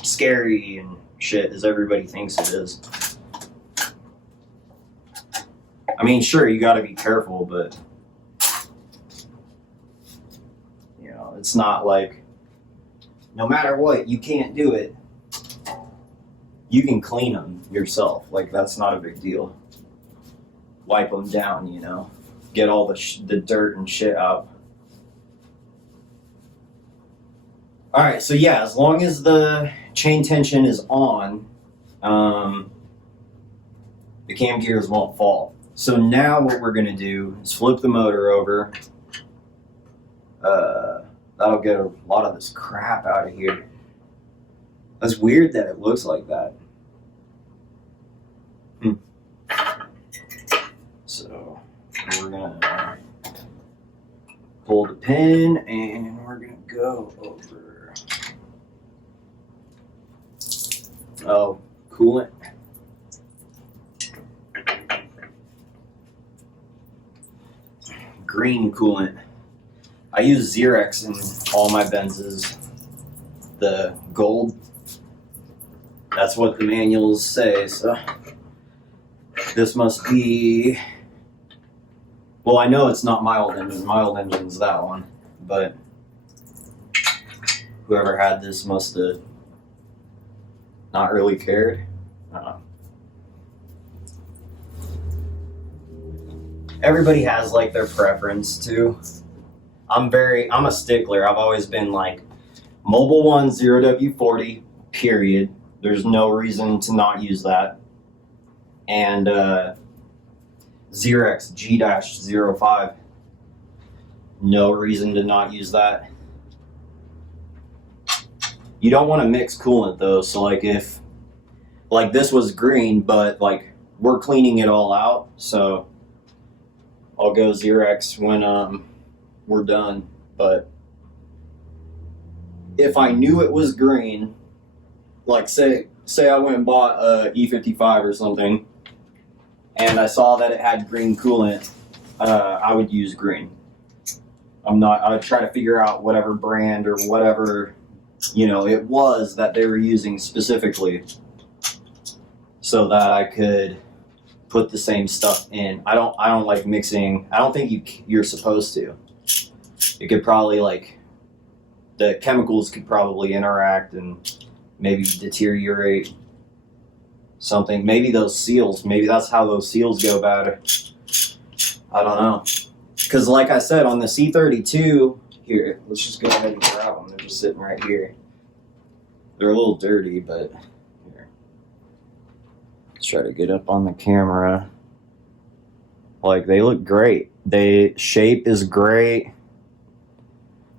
scary and shit as everybody thinks it is. I mean, sure, you gotta be careful, but you know, it's not like no matter what, you can't do it. You can clean them yourself. Like, that's not a big deal. Wipe them down, you know, get all the dirt and shit out. All right, so yeah, as long as the chain tension is on, the cam gears won't fall. So now what we're gonna do is flip the motor over. That'll get a lot of this crap out of here. That's weird that it looks like that. So we're gonna pull the pin and we're gonna go over. Oh, coolant. Green coolant. I use Xerox in all my Benzes. The gold. That's what the manuals say, so this must be, well, I know it's not mild engine. Mild engine's that one, but whoever had this must have not really cared. Everybody has like their preference too. I'm a stickler. I've always been like Mobil 1 0W40, period. There's no reason to not use that. And Xerox G-05, no reason to not use that. You don't want to mix coolant though, so like if, like this was green, but like we're cleaning it all out, so I'll go Xerox when we're done. But if I knew it was green, like say I went and bought a E55 or something, and I saw that it had green coolant, I would use green. I'd try to figure out whatever brand or whatever, it was that they were using specifically so that I could put the same stuff in. I don't like mixing. I don't think you're supposed to. It could probably the chemicals could probably interact and maybe deteriorate something. Maybe those seals, maybe that's how those seals go bad. I don't know. Because like I said, on the C32, here, let's just go ahead and grab them. They're just sitting right here. They're a little dirty, but here. Let's try to get up on the camera. Like, they look great. Shape is great.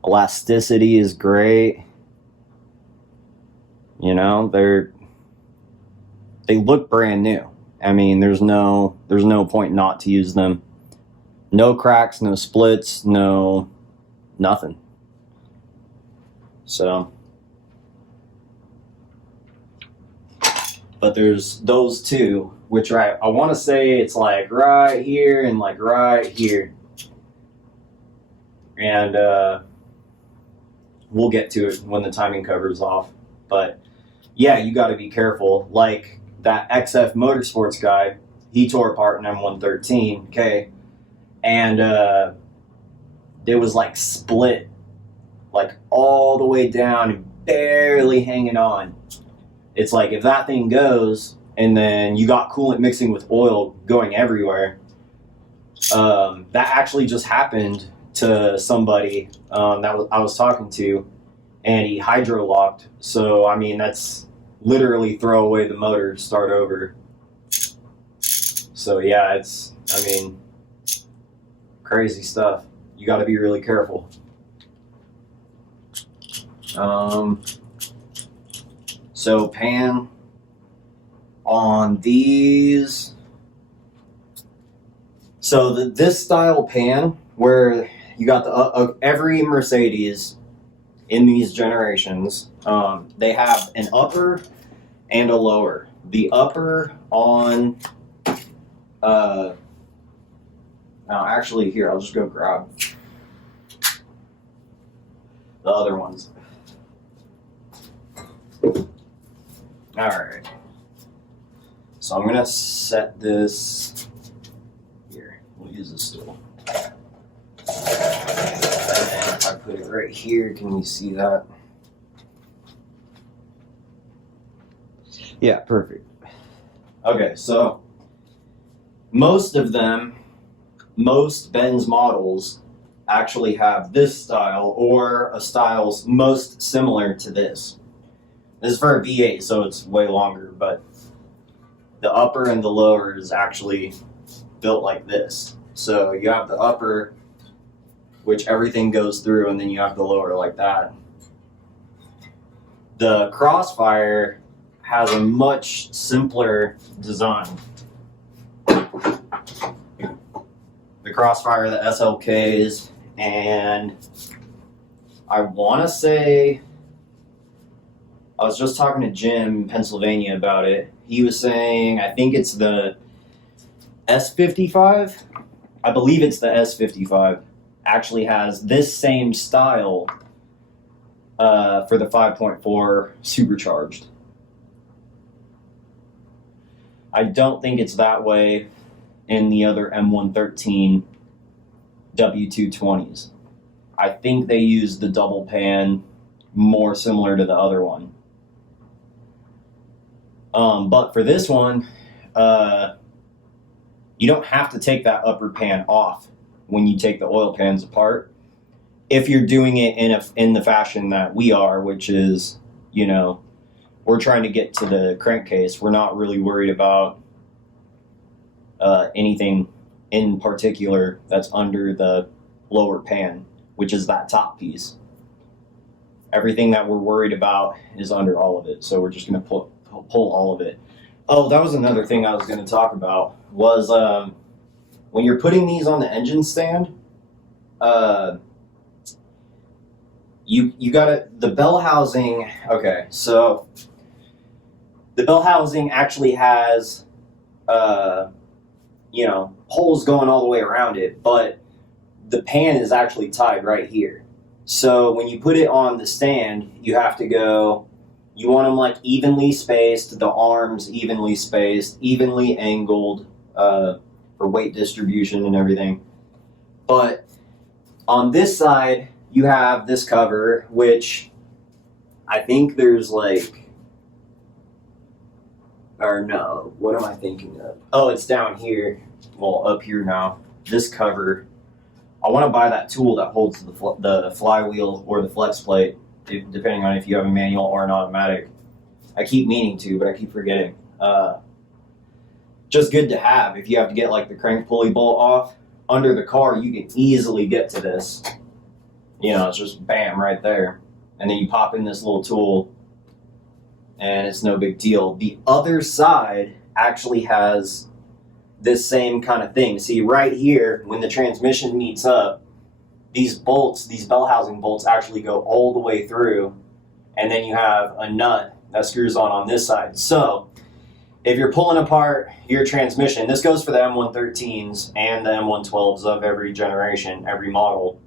Elasticity is great. They look brand new. I mean, there's no point not to use them. No cracks, no splits, no nothing. So, but there's those two, which I want to say it's like right here and like right here. And we'll get to it when the timing cover's off. But yeah, you got to be careful. Like that XF Motorsports guy, he tore apart an M113, okay? And it was like split, like all the way down and barely hanging on. It's like if that thing goes and then you got coolant mixing with oil going everywhere, that actually just happened to somebody that I was talking to, and he hydro locked. So I mean, that's literally throw away the motor, start over. So yeah, crazy stuff. You got to be really careful. So pan on these. So this style pan, where you got every Mercedes in these generations, they have an upper and a lower. The upper on, actually here, I'll just go grab the other ones. All right. So I'm gonna set this here. We'll use this stool. And then if I put it right here, can you see that? Yeah, perfect. Okay, so most Benz models actually have this style, or a style's most similar to this. This is for a V8, so it's way longer, but the upper and the lower is actually built like this. So you have the upper, which everything goes through, and then you have the lower like that. The Crossfire has a much simpler design. The Crossfire, the SLKs, and I want to say, I was just talking to Jim in Pennsylvania about it. He was saying, I think it's the S55. I believe it's the S55. Actually has this same style for the 5.4 supercharged. I don't think it's that way in the other M113 W220s. I think they use the double pan, more similar to the other one. But for this one, you don't have to take that upper pan off when you take the oil pans apart, if you're doing it in the fashion that we are, which is, you know, we're trying to get to the crankcase. We're not really worried about anything in particular that's under the lower pan, which is that top piece. Everything that we're worried about is under all of it, so we're just going to pull all of it. Oh, that was another thing I was going to talk about, was when you're putting these on the engine stand, you gotta, the bell housing, okay, so the bell housing actually has, you know, holes going all the way around it, but the pan is actually tied right here. So when you put it on the stand, you have to go, you want them like evenly spaced, the arms evenly spaced, evenly angled, for weight distribution and everything. But on this side, you have this cover, which I think there's like, or no, what am I thinking of? Oh, it's down here. Well, up here now. This cover, I want to buy that tool that holds the flywheel or the flex plate, depending on if you have a manual or an automatic. I keep meaning to, but I keep forgetting. Just good to have. If you have to get like the crank pulley bolt off under the car, you can easily get to this. You know, it's just bam right there. And then you pop in this little tool and it's no big deal. The other side actually has this same kind of thing. See, right here, when the transmission meets up, these bolts, these bell housing bolts actually go all the way through, and then you have a nut that screws on this side. So if you're pulling apart your transmission, this goes for the M113s and the M112s of every generation, every model.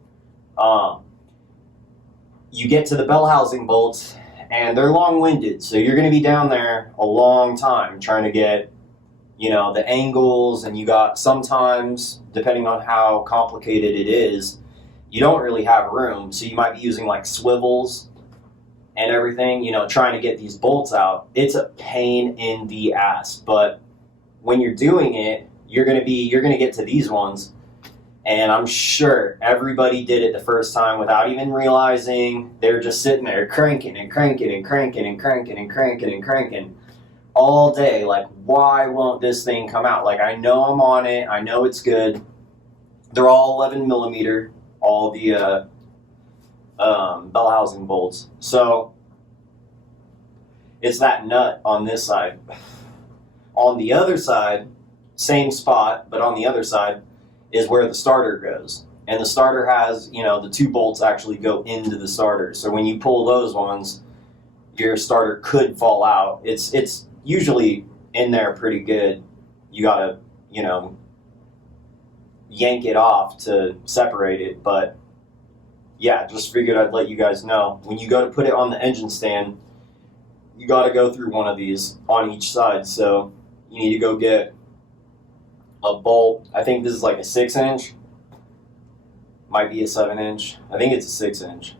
You get to the bell housing bolts, and they're long-winded, so you're going to be down there a long time trying to get, you know, the angles, and you got sometimes, depending on how complicated it is, you don't really have room, so you might be using like swivels and everything, you know, trying to get these bolts out. It's a pain in the ass, but when you're doing it, you're going to get to these ones, and I'm sure everybody did it the first time without even realizing. They're just sitting there cranking and cranking and cranking and cranking and cranking and cranking all day. Like, why won't this thing come out? Like, I know I'm on it. I know it's good. They're all 11 millimeter, all the bell housing bolts. So it's that nut on this side. On the other side, same spot, but on the other side is where the starter goes. And the starter has, you know, the two bolts actually go into the starter. So when you pull those ones, your starter could fall out. It's usually in there pretty good. You gotta, you know, yank it off to separate it. But yeah, just figured I'd let you guys know. When you go to put it on the engine stand, you gotta go through one of these on each side. So you need to go get a bolt. I think this is like a 6-inch. Might be a 7-inch. I think it's a 6-inch.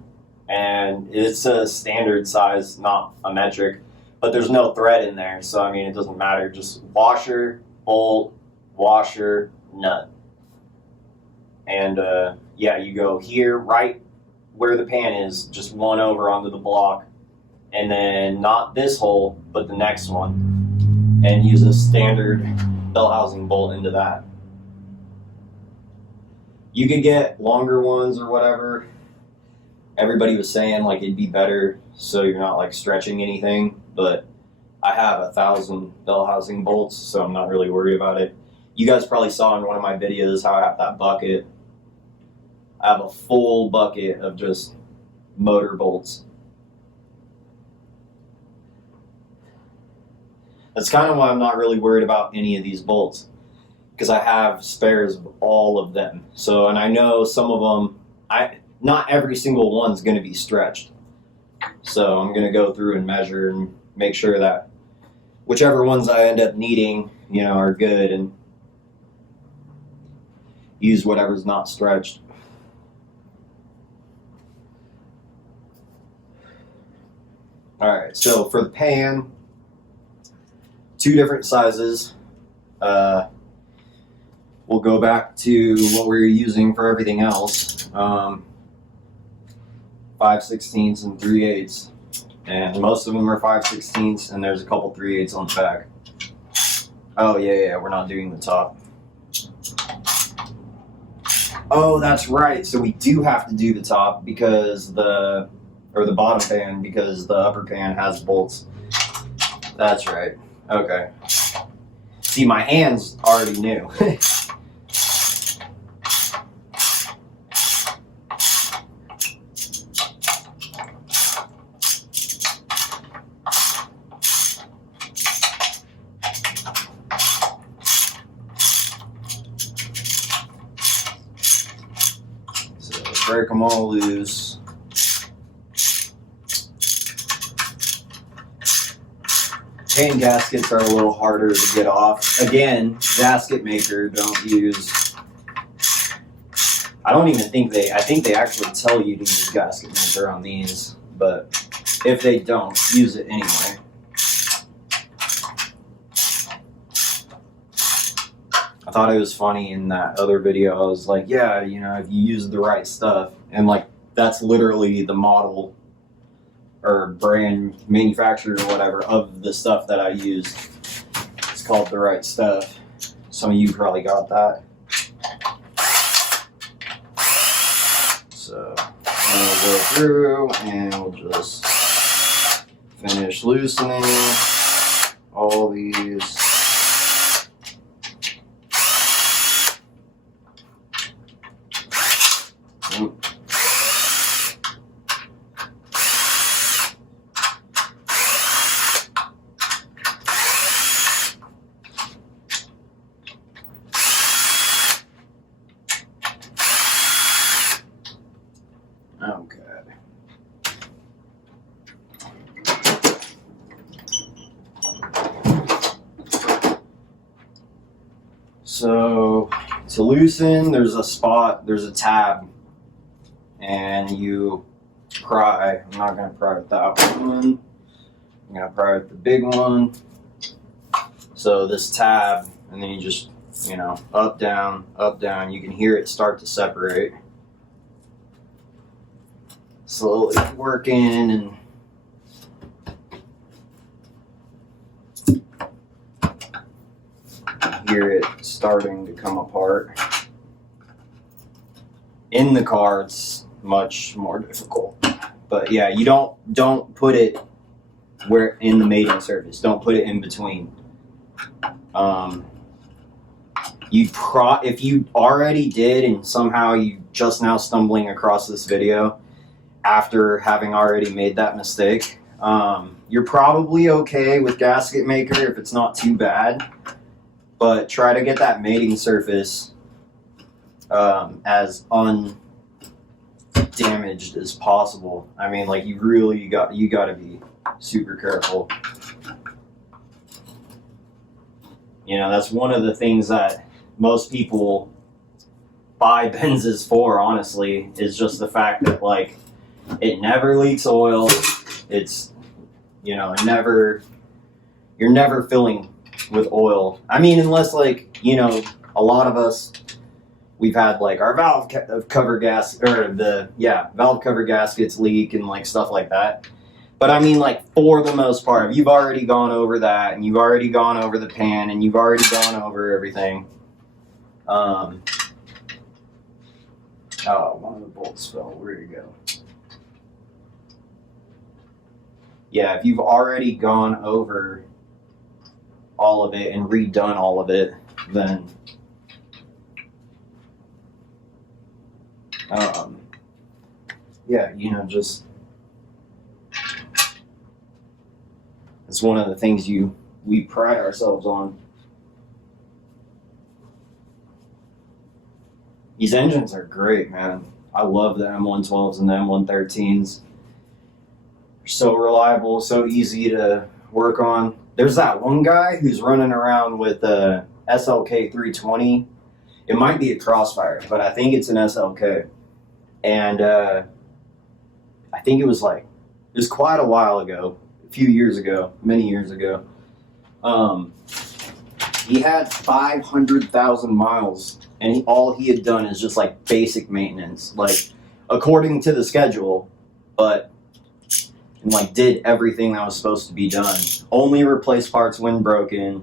And it's a standard size, not a metric. But there's no thread in there, so I mean, it doesn't matter. Just washer, bolt, washer, nut. And yeah, you go here, right where the pan is, just one over onto the block, and then not this hole, but the next one, and use a standard bell housing bolt into that. You could get longer ones or whatever. Everybody was saying like it'd be better so you're not like stretching anything, but I have 1,000 bell housing bolts, so I'm not really worried about it. You guys probably saw in one of my videos how I have that bucket. I have a full bucket of just motor bolts. That's kind of why I'm not really worried about any of these bolts, because I have spares of all of them. So, and I know some of them, not every single one's going to be stretched. So I'm going to go through and measure and make sure that whichever ones I end up needing, you know, are good, and use whatever's not stretched. All right, so for the pan, 2 different sizes. We'll go back to what we were using for everything else. 5/16 and 3/8, and most of them are 5/16, and there's a couple 3/8 on the back. Oh yeah, we're not doing the top. Oh, that's right. So we do have to do the top because the bottom pan, because the upper pan has bolts. That's right. Okay. See, my hands already knew. So break them all loose. Pan gaskets are a little harder to get off. Again, gasket maker, don't use, I don't even think I think they actually tell you to use gasket maker on these, but if they don't, use it anyway. I thought it was funny in that other video, I was like, yeah, you know, if you use the right stuff, and like, that's literally the model or brand, manufacturer or whatever of the stuff that I use. It's called The Right Stuff. Some of you probably got that. So we'll go through and we'll just finish loosening all these. Okay. So to loosen, there's a spot, there's a tab, and you pry. I'm not going to pry with that one. I'm going to pry with the big one. So this tab, and then you just, you know, up, down, up, down. You can hear it start to separate. Slowly working, and hear it starting to come apart. In the car, it's much more difficult. But yeah, you don't put it where in the mating surface. Don't put it in between. If you already did, and somehow you just now stumbling across this video after having already made that mistake, you're probably okay with gasket maker if it's not too bad, but try to get that mating surface as undamaged as possible. I mean, like, you got to be super careful. You know, that's one of the things that most people buy Benzes for, honestly, is just the fact that, like, it never leaks oil. It's, you know, you're never filling with oil. I mean, unless, like, you know, a lot of us, we've had like our cover valve cover gaskets leak and like stuff like that. But I mean, like, for the most part, you've already gone over that, and you've already gone over the pan, and you've already gone over everything. Oh, one of the bolts fell. Where'd it go? Yeah, if you've already gone over all of it and redone all of it, then yeah, you know, just it's one of the things we pride ourselves on. These engines are great, man. I love the M112s and the M113s. They're so reliable, so easy to work on. There's that one guy who's running around with a SLK 320. It might be a Crossfire, but I think it's an SLK. And I think it was quite a while ago, a few years ago, many years ago. He had 500,000 miles, and all he had done is just like basic maintenance, like according to the schedule, but and like did everything that was supposed to be done. Only replaced parts when broken,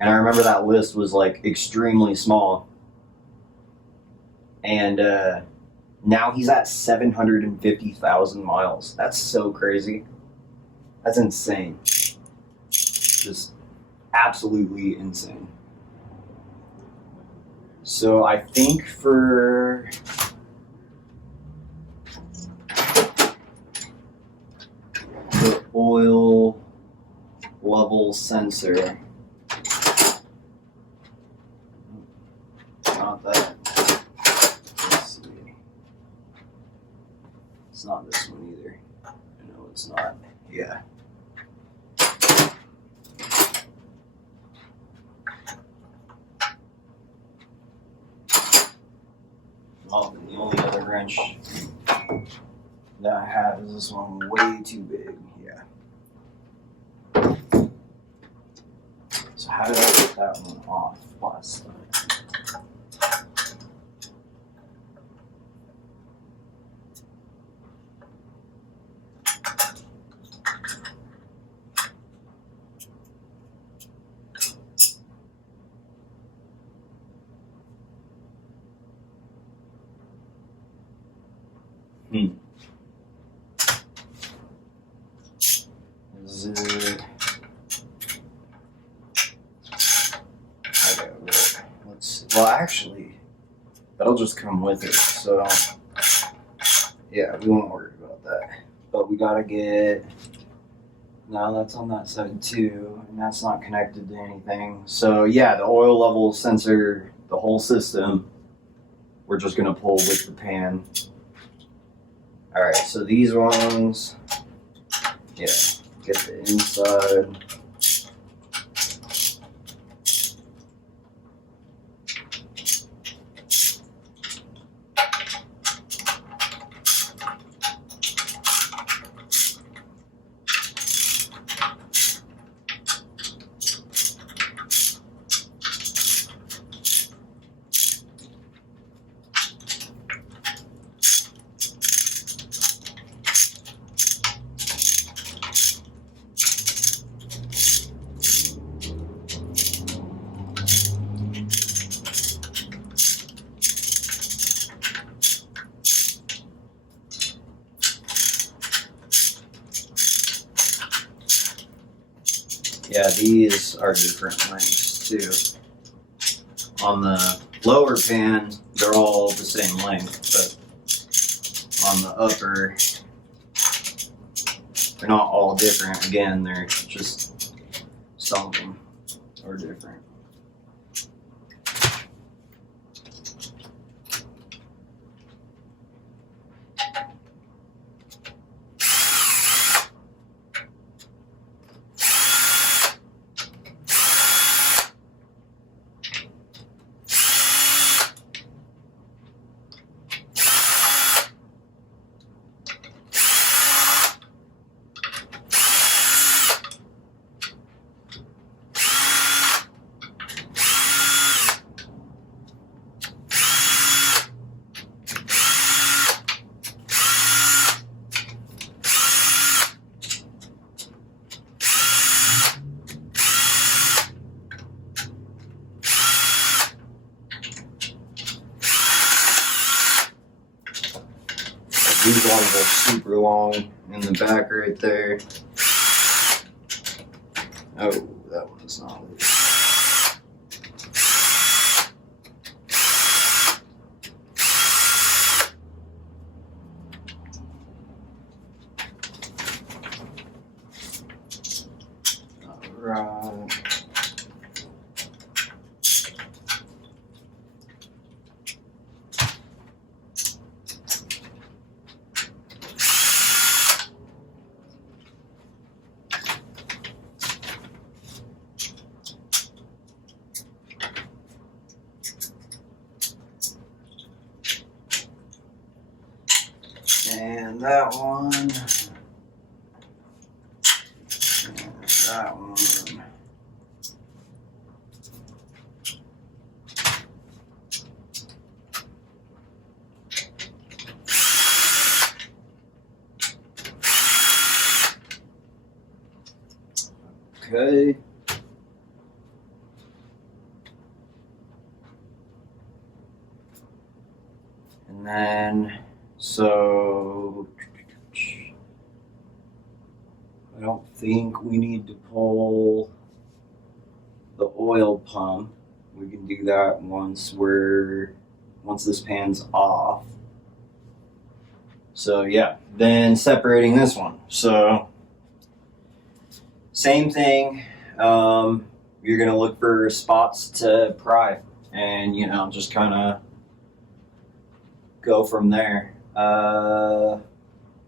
and I remember that list was like extremely small. And now he's at 750,000 miles. That's so crazy. That's insane. Just absolutely insane. So I think for the oil level sensor, not that. Let's see. It's not this one either. No, it's not. Yeah. Oh, and the only other wrench that I have is this one, way too big. Yeah. So how did I get that one off last time? Is it? Okay, let's see. Well, actually, that'll just come with it. So, yeah, we won't worry about that. But we gotta get. No, that's on that side too, and that's not connected to anything. So, yeah, the oil level sensor, the whole system, we're just gonna pull with the pan. All right, so these ones, yeah, get the inside. Yeah, these are different lengths too. On the lower pan, they're all the same length, but on the upper, they're not all different. Again, they're just some of them are different. ones are super long in the back right there. Oh, that one's not loose. Right. And that one. And that one. Okay. And then, so I don't think we need to pull the oil pump. We can do that once this pan's off. So yeah, then separating this one. So same thing. You're gonna look for spots to pry, and just kind of go from there.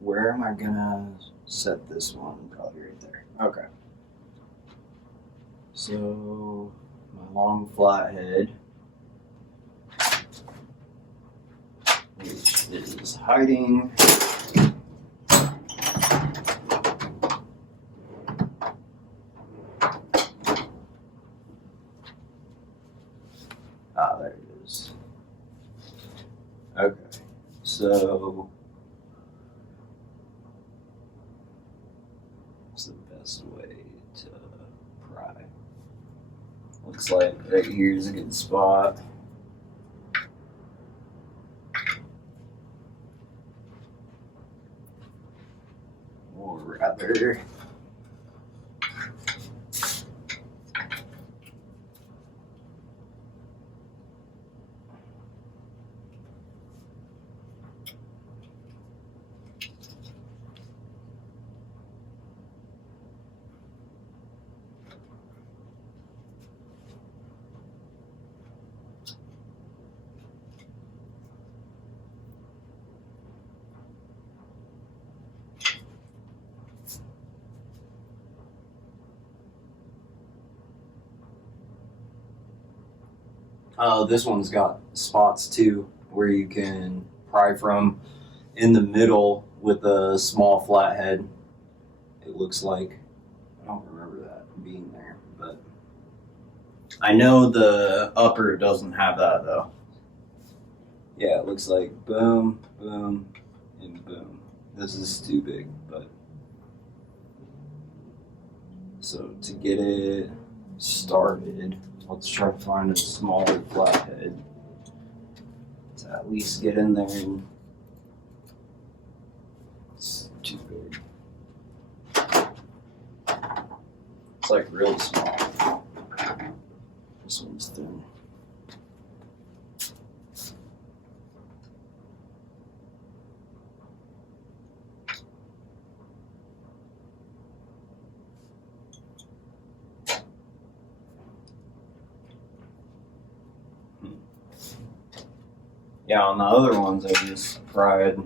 Where am I gonna set this one? Probably right there. Okay. So my long flathead, which is hiding. There it is. Okay, so what's the best way to pry? Looks like right here is a good spot. Or rather, this one's got spots too where you can pry from in the middle with a small flathead. It looks like, I don't remember that being there, but I know the upper doesn't have that though. Yeah, it looks like boom, boom, and boom. This is too big, but so to get it started, let's try to find a smaller flathead to at least get in there. And it's too big. It's like really small. This one's thin. Yeah, on the other ones I just pried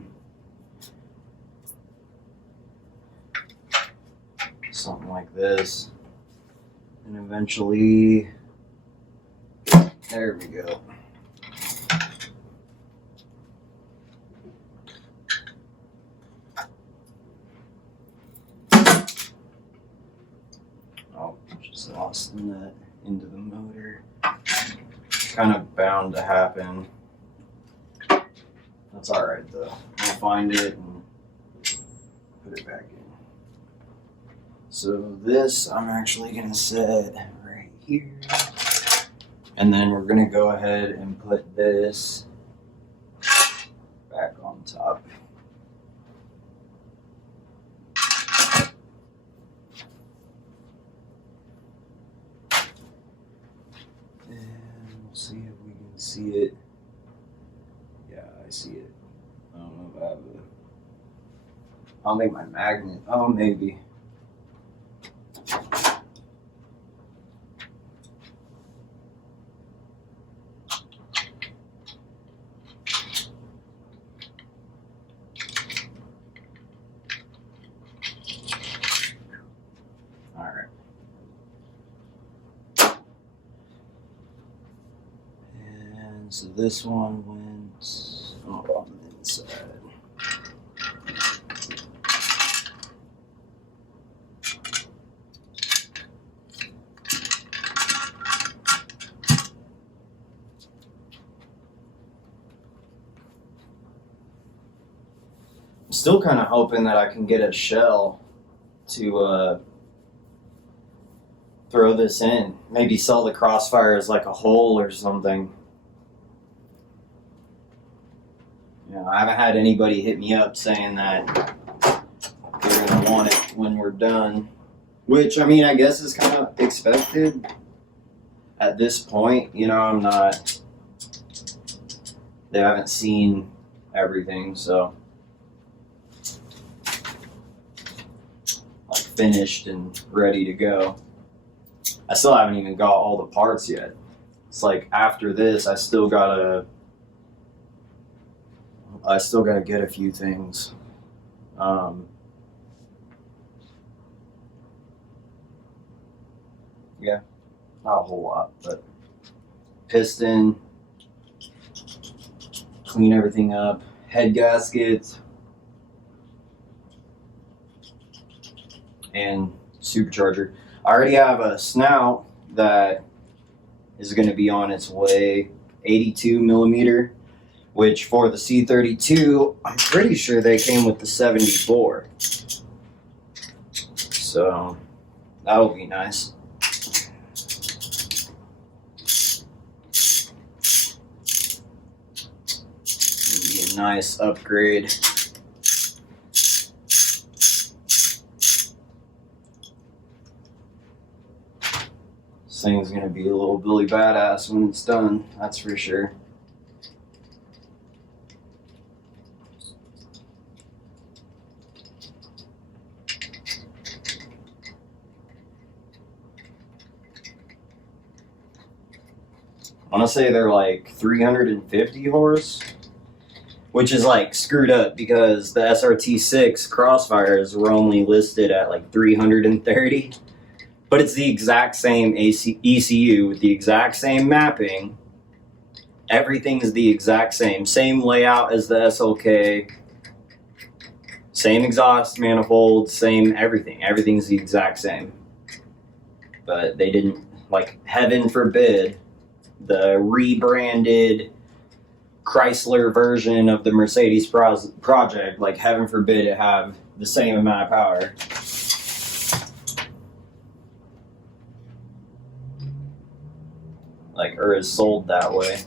something like this, and eventually, there we go. Oh, just lost the nut into the motor. Kind of bound to happen. That's all right though. I'll find it and put it back in. So this I'm actually gonna set right here. And then we're gonna go ahead and put this back on top. see if we can see it. Yeah, I see it. I don't know if I have a... I don't think my magnet... Oh, maybe. Alright. And so this one went on the inside. I'm still kind of hoping that I can get a shell to throw this in. Maybe sell the Crossfire as like a whole or something. You know, I haven't had anybody hit me up saying that they're gonna want it when we're done. Which, I mean, I guess is kind of expected at this point. You know, I'm not... They haven't seen everything, so... Like, finished and ready to go. I still haven't even got all the parts yet. It's like after this, I still gotta get a few things. Yeah, not a whole lot, but piston, clean everything up, head gaskets, and supercharger. I already have a snout that is going to be on its way, 82 millimeter, which for the C32, I'm pretty sure they came with the 74. So that'll be nice. It'll be a nice upgrade. This thing's gonna be a little Billy Badass when it's done, that's for sure. I want to say they're like 350 horse, which is like screwed up because the SRT6 Crossfires were only listed at like 330. But it's the exact same ECU with the exact same mapping. Everything is the exact same. Same layout as the SLK. Same exhaust manifold. Same everything. Everything's the exact same. But they didn't, like, heaven forbid, the rebranded Chrysler version of the Mercedes project, like, heaven forbid it have the same amount of power. Like, or is sold that way.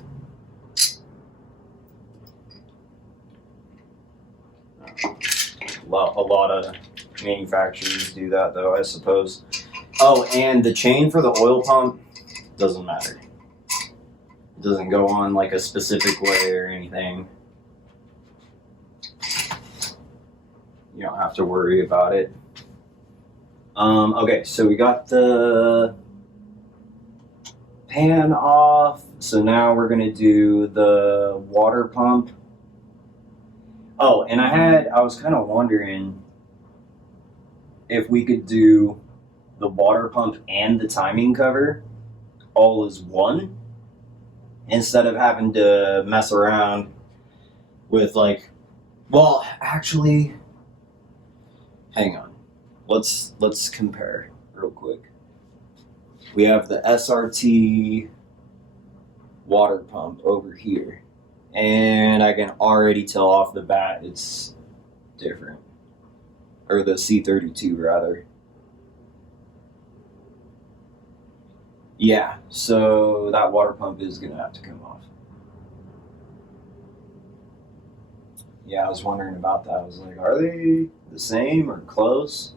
A lot of manufacturers do that, though, I suppose. Oh, and the chain for the oil pump doesn't matter. It doesn't go on like a specific way or anything. You don't have to worry about it. Okay, so we got the pan off. So now we're gonna do the water pump. Oh, and I was kind of wondering if we could do the water pump and the timing cover all as one, instead of having to mess around with, like, well, actually, hang on. Let's compare real quick. We have the SRT water pump over here, and I can already tell off the bat it's different. Or the C32 rather. Yeah, so that water pump is gonna have to come off. Yeah, I was wondering about that. I was like, are they the same or close?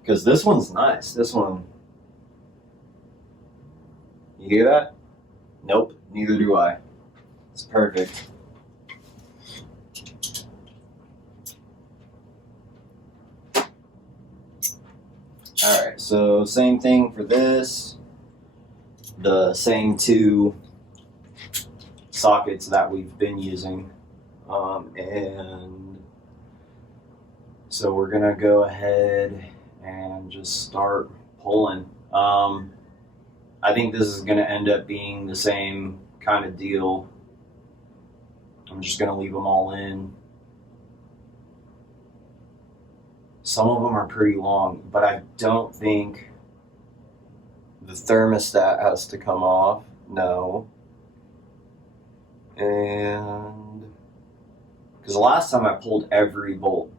Because this one's nice. This one, You hear that? Nope, neither do I. It's perfect. Alright, so same thing for this. The same two sockets that we've been using. And so we're gonna go ahead and just start pulling. I think this is gonna end up being the same kind of deal. I'm just gonna leave them all in. Some of them are pretty long, but I don't think the thermostat has to come off. No. And because the last time I pulled every bolt,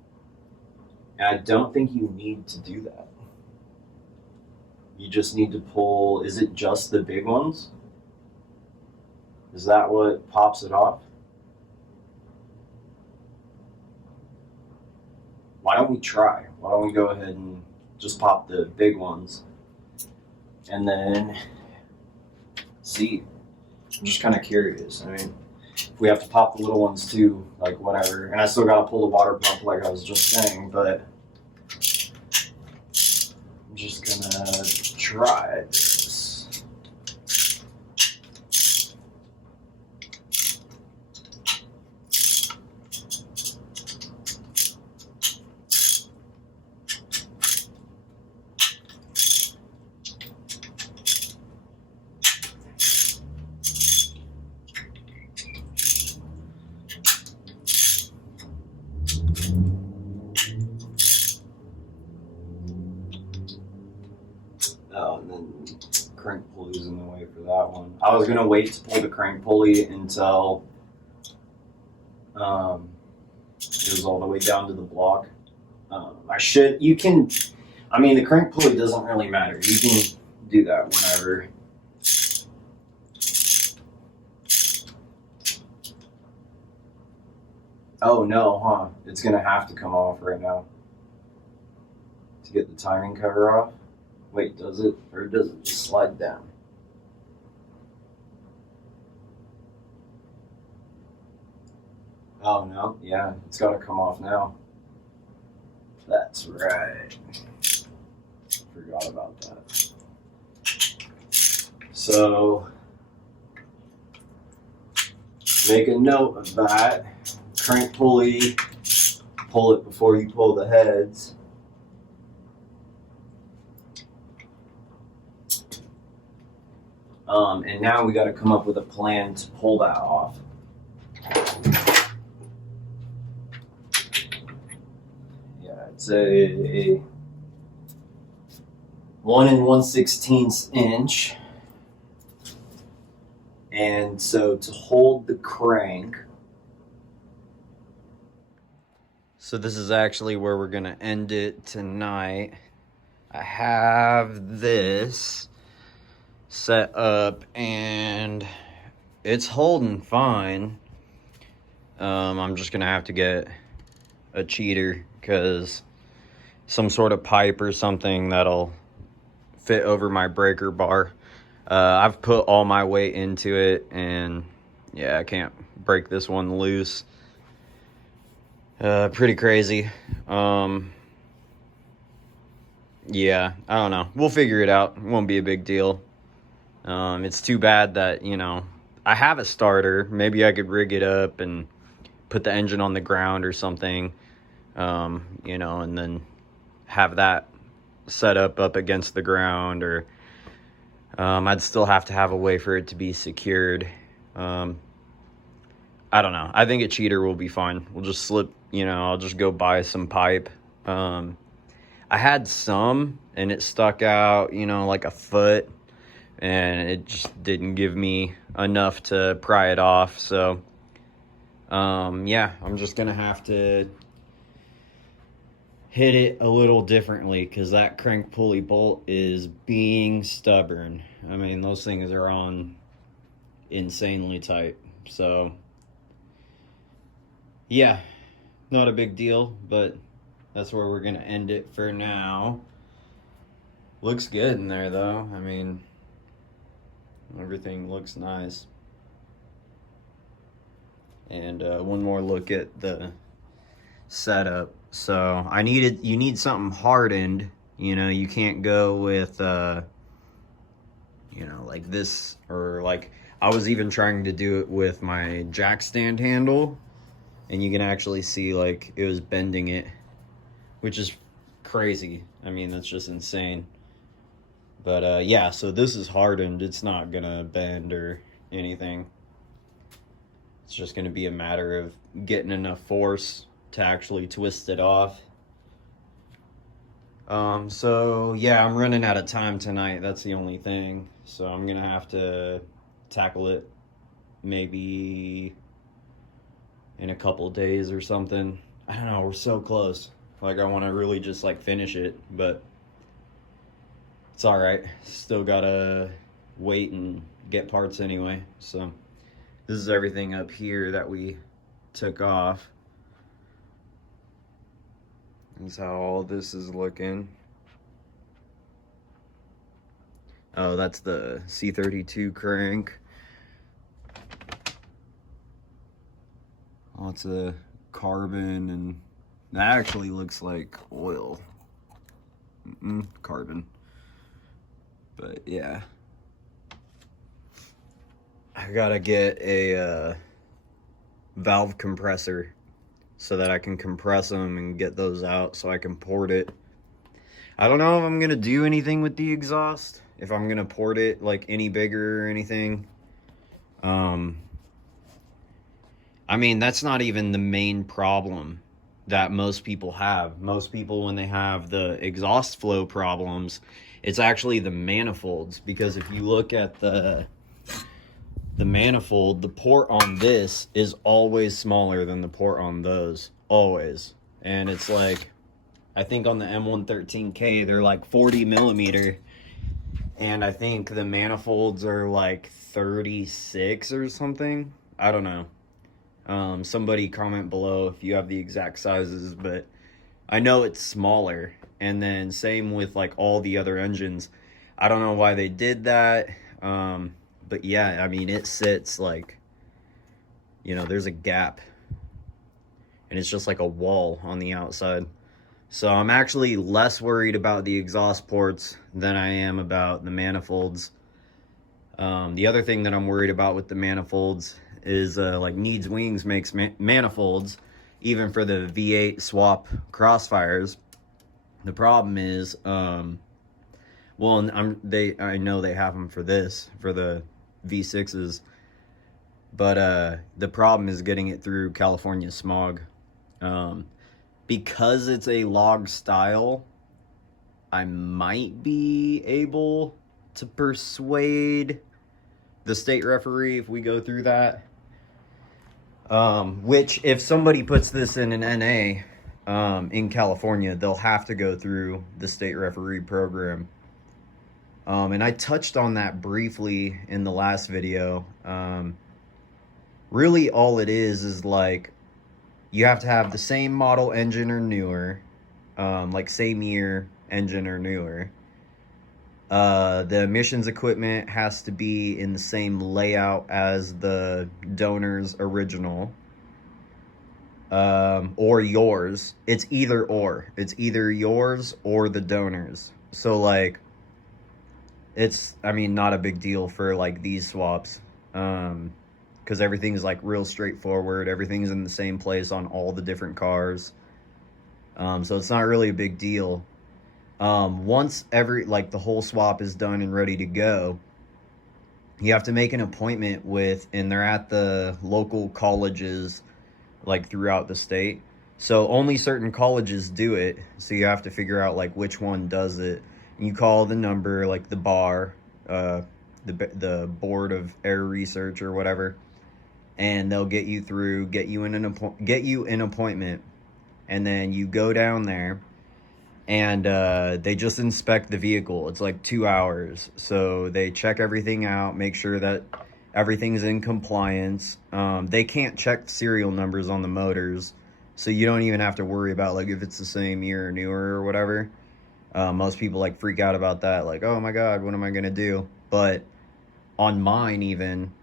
and I don't think you need to do that. You just need to pull, is it just the big ones? Is that what pops it off? Why don't we try? Why don't we go ahead and just pop the big ones and then see? I'm just kind of curious. I mean, if we have to pop the little ones too, like whatever. And I still got to pull the water pump like I was just saying, but I'm just gonna try this. Oh, and then crank pulley's in the way for that one. I was gonna wait to pull the crank pulley until it was all the way down to the block. The crank pulley doesn't really matter. You can do that whenever. Oh no, huh? It's gonna have to come off right now to get the timing cover off. Wait, does it? Or does it just slide down? Oh no, yeah, it's gotta come off now. That's right. Forgot about that. So, make a note of that. Crank pulley, pull it before you pull the heads. And now we got to come up with a plan to pull that off. Yeah, it's a 1 1/16 inch. And so to hold the crank. So this is actually where we're going to end it tonight. I have this set up and it's holding fine. I'm just gonna have to get a cheater because some sort of pipe or something that'll fit over my breaker bar. I've put all my weight into it and yeah, I can't break this one loose. Pretty crazy. Yeah, I don't know. We'll figure it out. It won't be a big deal. It's too bad that, I have a starter. Maybe I could rig it up and put the engine on the ground or something, and then have that set up against the ground, or I'd still have to have a way for it to be secured. I don't know. I think a cheater will be fine. We'll just slip, I'll just go buy some pipe. I had some and it stuck out, like a foot. And it just didn't give me enough to pry it off. So, yeah, I'm just going to have to hit it a little differently because that crank pulley bolt is being stubborn. I mean, those things are on insanely tight. So, yeah, not a big deal, but that's where we're going to end it for now. Looks good in there, though. I mean, Everything looks nice. And one more look at the setup. So you need something hardened. You know, you can't go with you know, like this, or like I was even trying to do it with my jack stand handle, and you can actually see like it was bending it, which is crazy. I mean, that's just insane. But yeah, so this is hardened. It's not gonna bend or anything. It's just gonna be a matter of getting enough force to actually twist it off. So yeah, I'm running out of time tonight. That's the only thing. So I'm gonna have to tackle it maybe in a couple days or something. I don't know, we're so close. Like, I want to really just like finish it, but it's all right. Still gotta wait and get parts anyway. So this is everything up here that we took off. This is how all this is looking. Oh, that's the C32 crank. Lots of carbon, and that actually looks like oil. Carbon. But yeah, I gotta get a valve compressor so that I can compress them and get those out so I can port it. I don't know if I'm gonna do anything with the exhaust, if I'm gonna port it like any bigger or anything. I mean, that's not even the main problem that most people have. Most people, when they have the exhaust flow problems, it's actually the manifolds, because if you look at the manifold, the port on this is always smaller than the port on those, always. And it's like, I think on the M113K they're like 40 millimeter, and I think the manifolds are like 36 or something. I don't know. Somebody comment below if you have the exact sizes, but I know it's smaller. And then same with like all the other engines. I don't know why they did that. But yeah, I mean, it sits like, you know, there's a gap, and it's just like a wall on the outside. So I'm actually less worried about the exhaust ports than I am about the manifolds. The other thing that I'm worried about with the manifolds is like Needs Wings makes manifolds even for the V8 swap Crossfires. The problem is, well, I know they have them for this, for the V6s, but the problem is getting it through California smog. Because it's a log style, I might be able to persuade the state referee if we go through that. Which, if somebody puts this in an NA in California, they'll have to go through the state referee program. And I touched on that briefly in the last video. Really all it is like, you have to have the same model engine or newer, like same year engine or newer. The emissions equipment has to be in the same layout as the donor's original, or yours. It's either or. It's either yours or the donor's. So like, it's, I mean, not a big deal for like these swaps, because everything's like real straightforward. Everything's in the same place on all the different cars. So it's not really a big deal. Once the whole swap is done and ready to go, you have to make an appointment with, and they're at the local colleges like throughout the state. So only certain colleges do it. So you have to figure out like which one does it. And you call the number, like the bar, the Board of Air Research or whatever, and they'll get you through, get you an appointment, and then you go down there, and they just inspect the vehicle. It's like 2 hours. So they check everything out, make sure that everything's in compliance. They can't check serial numbers on the motors, so you don't even have to worry about like if it's the same year or newer or whatever. Most people like freak out about that, like, oh my god, what am I gonna do? But on mine even,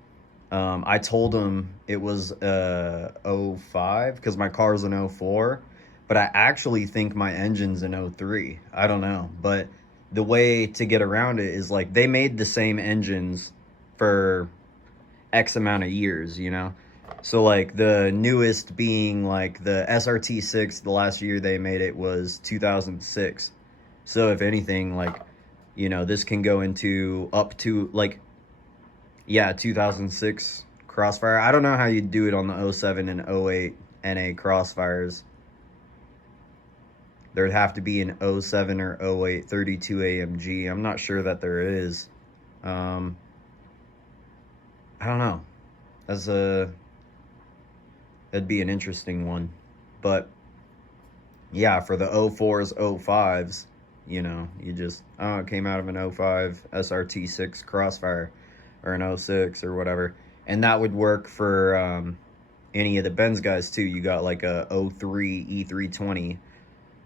I told him it was '05 because my car's an '04, but I actually think my engine's an '03. I don't know, but the way to get around it is like they made the same engines for X amount of years, you know? So like the newest being like the SRT6, the last year they made it was 2006. So if anything, like, you know, this can go into up to like, yeah, 2006 Crossfire. I don't know how you do it on the '07 and '08 NA Crossfires. There'd have to be an '07 or '08 32 AMG. I'm not sure that there is. Um, I don't know. That's a That'd be an interesting one. But yeah, for the '04s, '05s, you know, you just, oh, it came out of an '05 SRT6 Crossfire or an '06 or whatever. And that would work for any of the Benz guys too. You got like a '03 E320.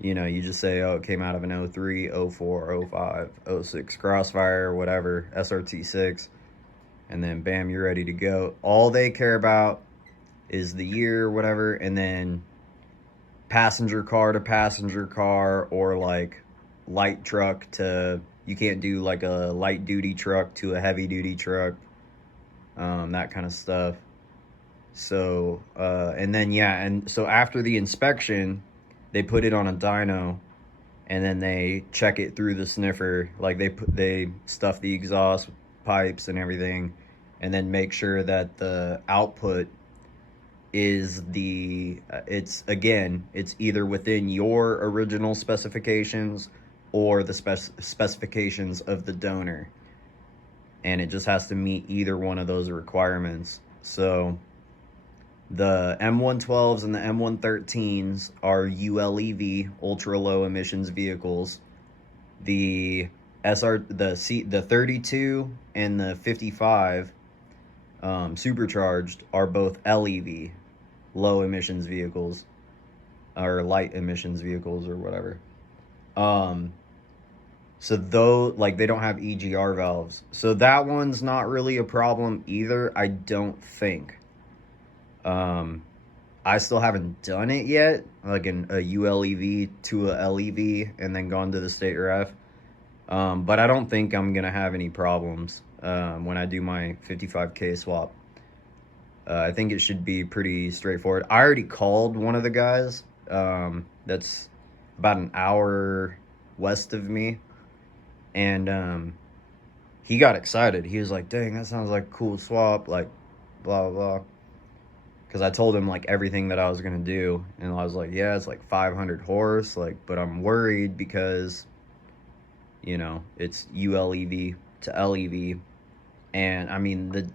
You know, you just say, oh, it came out of an '03, '04, '05, '06 Crossfire or whatever, SRT6. And then bam, you're ready to go. All they care about is the year or whatever, and then passenger car to passenger car, or like light truck to, you can't do like a light duty truck to a heavy duty truck, that kind of stuff. So and then yeah, and so after the inspection they put it on a dyno, and then they check it through the sniffer, like they stuff the exhaust pipes and everything, and then make sure that the output is it's either within your original specifications or the specifications of the donor, and it just has to meet either one of those requirements. So the M112s and the M113s are ULEV, ultra low emissions vehicles. The the 32 and the 55 supercharged are both LEV, low emissions vehicles, or light emissions vehicles or whatever. So though, like, they don't have EGR valves, so that one's not really a problem either, I don't think. I still haven't done it yet, like a ULEV to a LEV and then gone to the state ref. But I don't think I'm gonna have any problems when I do my 55K swap. I think it should be pretty straightforward. I already called one of the guys that's about an hour west of me, and he got excited. He was like, dang, that sounds like a cool swap, like blah, blah, blah. Because I told him like everything that I was going to do, and I was like, yeah, it's like 500 horse, like, but I'm worried because, you know, it's ULEV to LEV, and I mean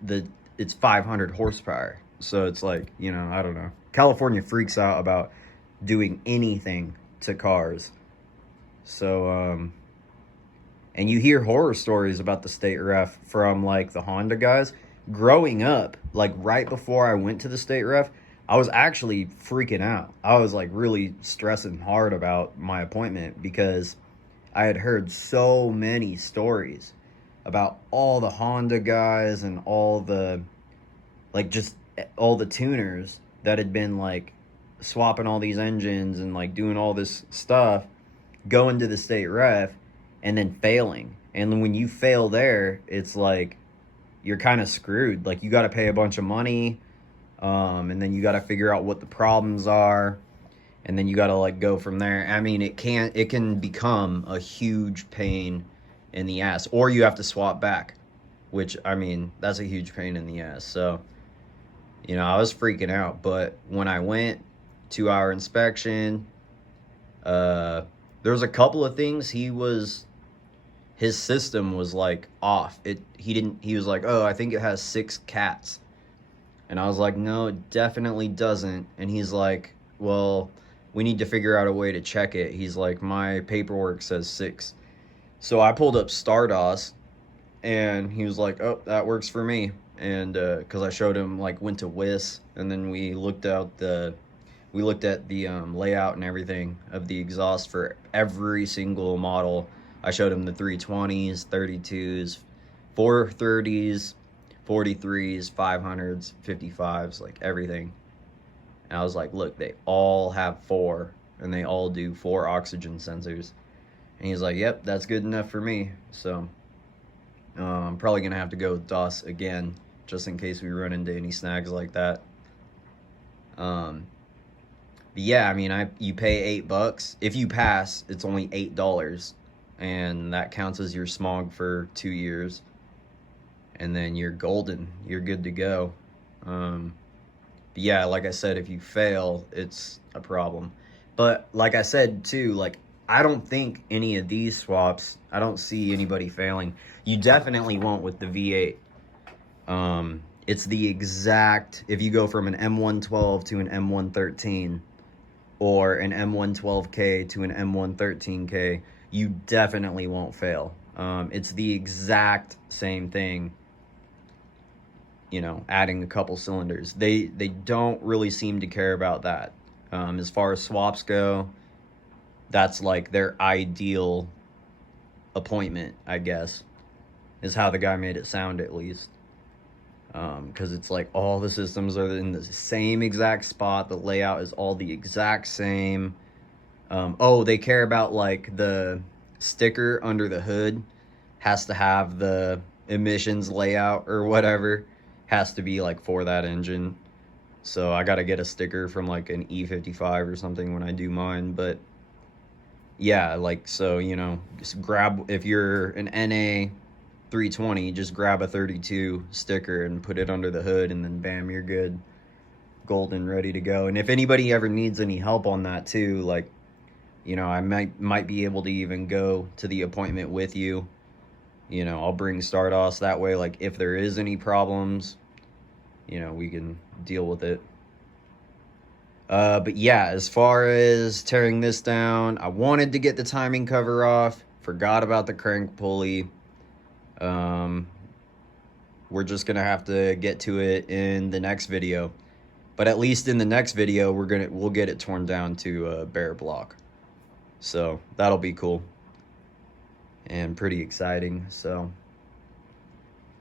it's 500 horsepower, so it's like, you know, I don't know. California freaks out about doing anything to cars. So and you hear horror stories about the state ref from like the Honda guys. Growing up, like right before I went to the state ref, I was actually freaking out. I was like really stressing hard about my appointment because I had heard so many stories about all the Honda guys and all the, like, just all the tuners that had been like swapping all these engines and like doing all this stuff, going to the state ref and then failing. And then when you fail there, it's like you're kind of screwed. Like, you got to pay a bunch of money, and then you got to figure out what the problems are, and then you got to like go from there. I mean, it can become a huge pain in the ass, or you have to swap back, which, I mean, that's a huge pain in the ass. So, you know, I was freaking out. But when I went, 2-hour inspection, there was a couple of things his system was like off. He was like, oh, I think it has 6 cats. And I was like, no, it definitely doesn't. And he's like, well, we need to figure out a way to check it. He's like, my paperwork says 6. So I pulled up Stardust, and he was like, oh, that works for me. And because I showed him, like, went to WIS, and then we looked at the layout and everything of the exhaust for every single model. I showed him the 320s, 32s, 430s, 43s, 500s, 55s, like everything. And I was like, look, they all have 4, and they all do 4 oxygen sensors. And he's like, yep, that's good enough for me. So I'm probably going to have to go with DOS again, just in case we run into any snags like that. But yeah, I mean, you pay $8. If you pass, it's only $8, and that counts as your smog for 2 years. And then you're golden. You're good to go. But yeah, like I said, if you fail, it's a problem. But like I said too, like, I don't think any of these swaps, I don't see anybody failing. You definitely won't with the V8. It's the exact, if you go from an M112 to an M113, or an M112K to an M113K, you definitely won't fail. It's the exact same thing, you know, adding a couple cylinders. They don't really seem to care about that. As far as swaps go, that's like their ideal appointment, I guess, is how the guy made it sound, at least. Because it's like all the systems are in the same exact spot. The layout is all the exact same. Oh, they care about, like, the sticker under the hood has to have the emissions layout or whatever. Has to be, like, for that engine. So I got to get a sticker from, like, an E55 or something when I do mine. But yeah, like, so, you know, just grab, if you're an NA 320, just grab a 32 sticker and put it under the hood, and then bam, you're good, golden, ready to go. And if anybody ever needs any help on that too, like, you know, I might be able to even go to the appointment with you. You know, I'll bring Stardust, that way, like, if there is any problems, you know, we can deal with it. But yeah, as far as tearing this down, I wanted to get the timing cover off, forgot about the crank pulley. We're just gonna have to get to it in the next video, but at least in the next video we'll get it torn down to a bare block, so that'll be cool and pretty exciting. So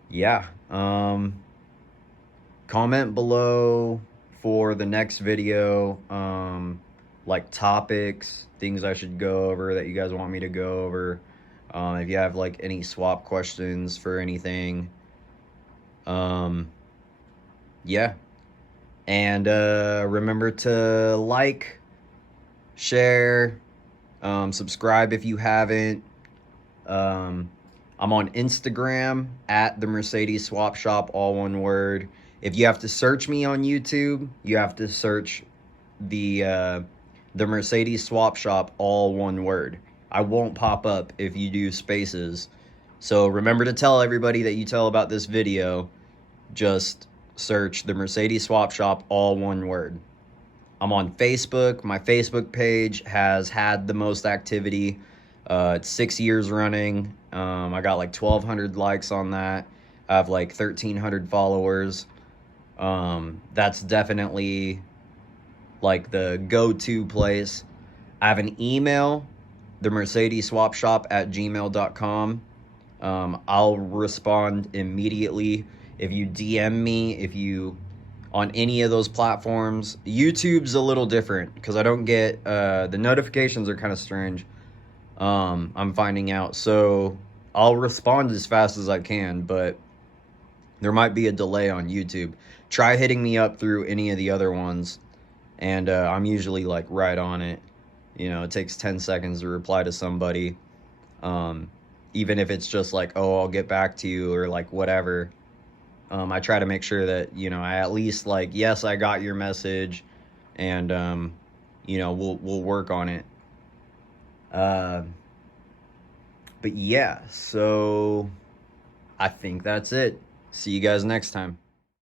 yeah, comment below for the next video, like topics, things I should go over that you guys want me to go over. If you have, like, any swap questions for anything. Yeah. And remember to like, share, subscribe if you haven't. I'm on Instagram at the Mercedes Swap Shop, all one word. If you have to search me on YouTube, you have to search the Mercedes Swap Shop, all one word. I won't pop up if you do spaces. So remember to tell everybody that you tell about this video. Just search the Mercedes Swap Shop, all one word. I'm on Facebook. My Facebook page has had the most activity. It's 6 years running. I got like 1,200 likes on that. I have like 1,300 followers. That's definitely like the go-to place. I have an email, the Mercedes Swap Shop at gmail.com. I'll respond immediately. If you DM me, if you on any of those platforms. YouTube's a little different because I don't get the notifications are kind of strange. I'm finding out, so I'll respond as fast as I can, but there might be a delay on YouTube. Try hitting me up through any of the other ones, and I'm usually like right on it. You know, it takes 10 seconds to reply to somebody. Even if it's just like, oh, I'll get back to you, or like whatever. I try to make sure that, you know, I at least like, yes, I got your message, and you know, we'll work on it. But yeah, so I think that's it. See you guys next time.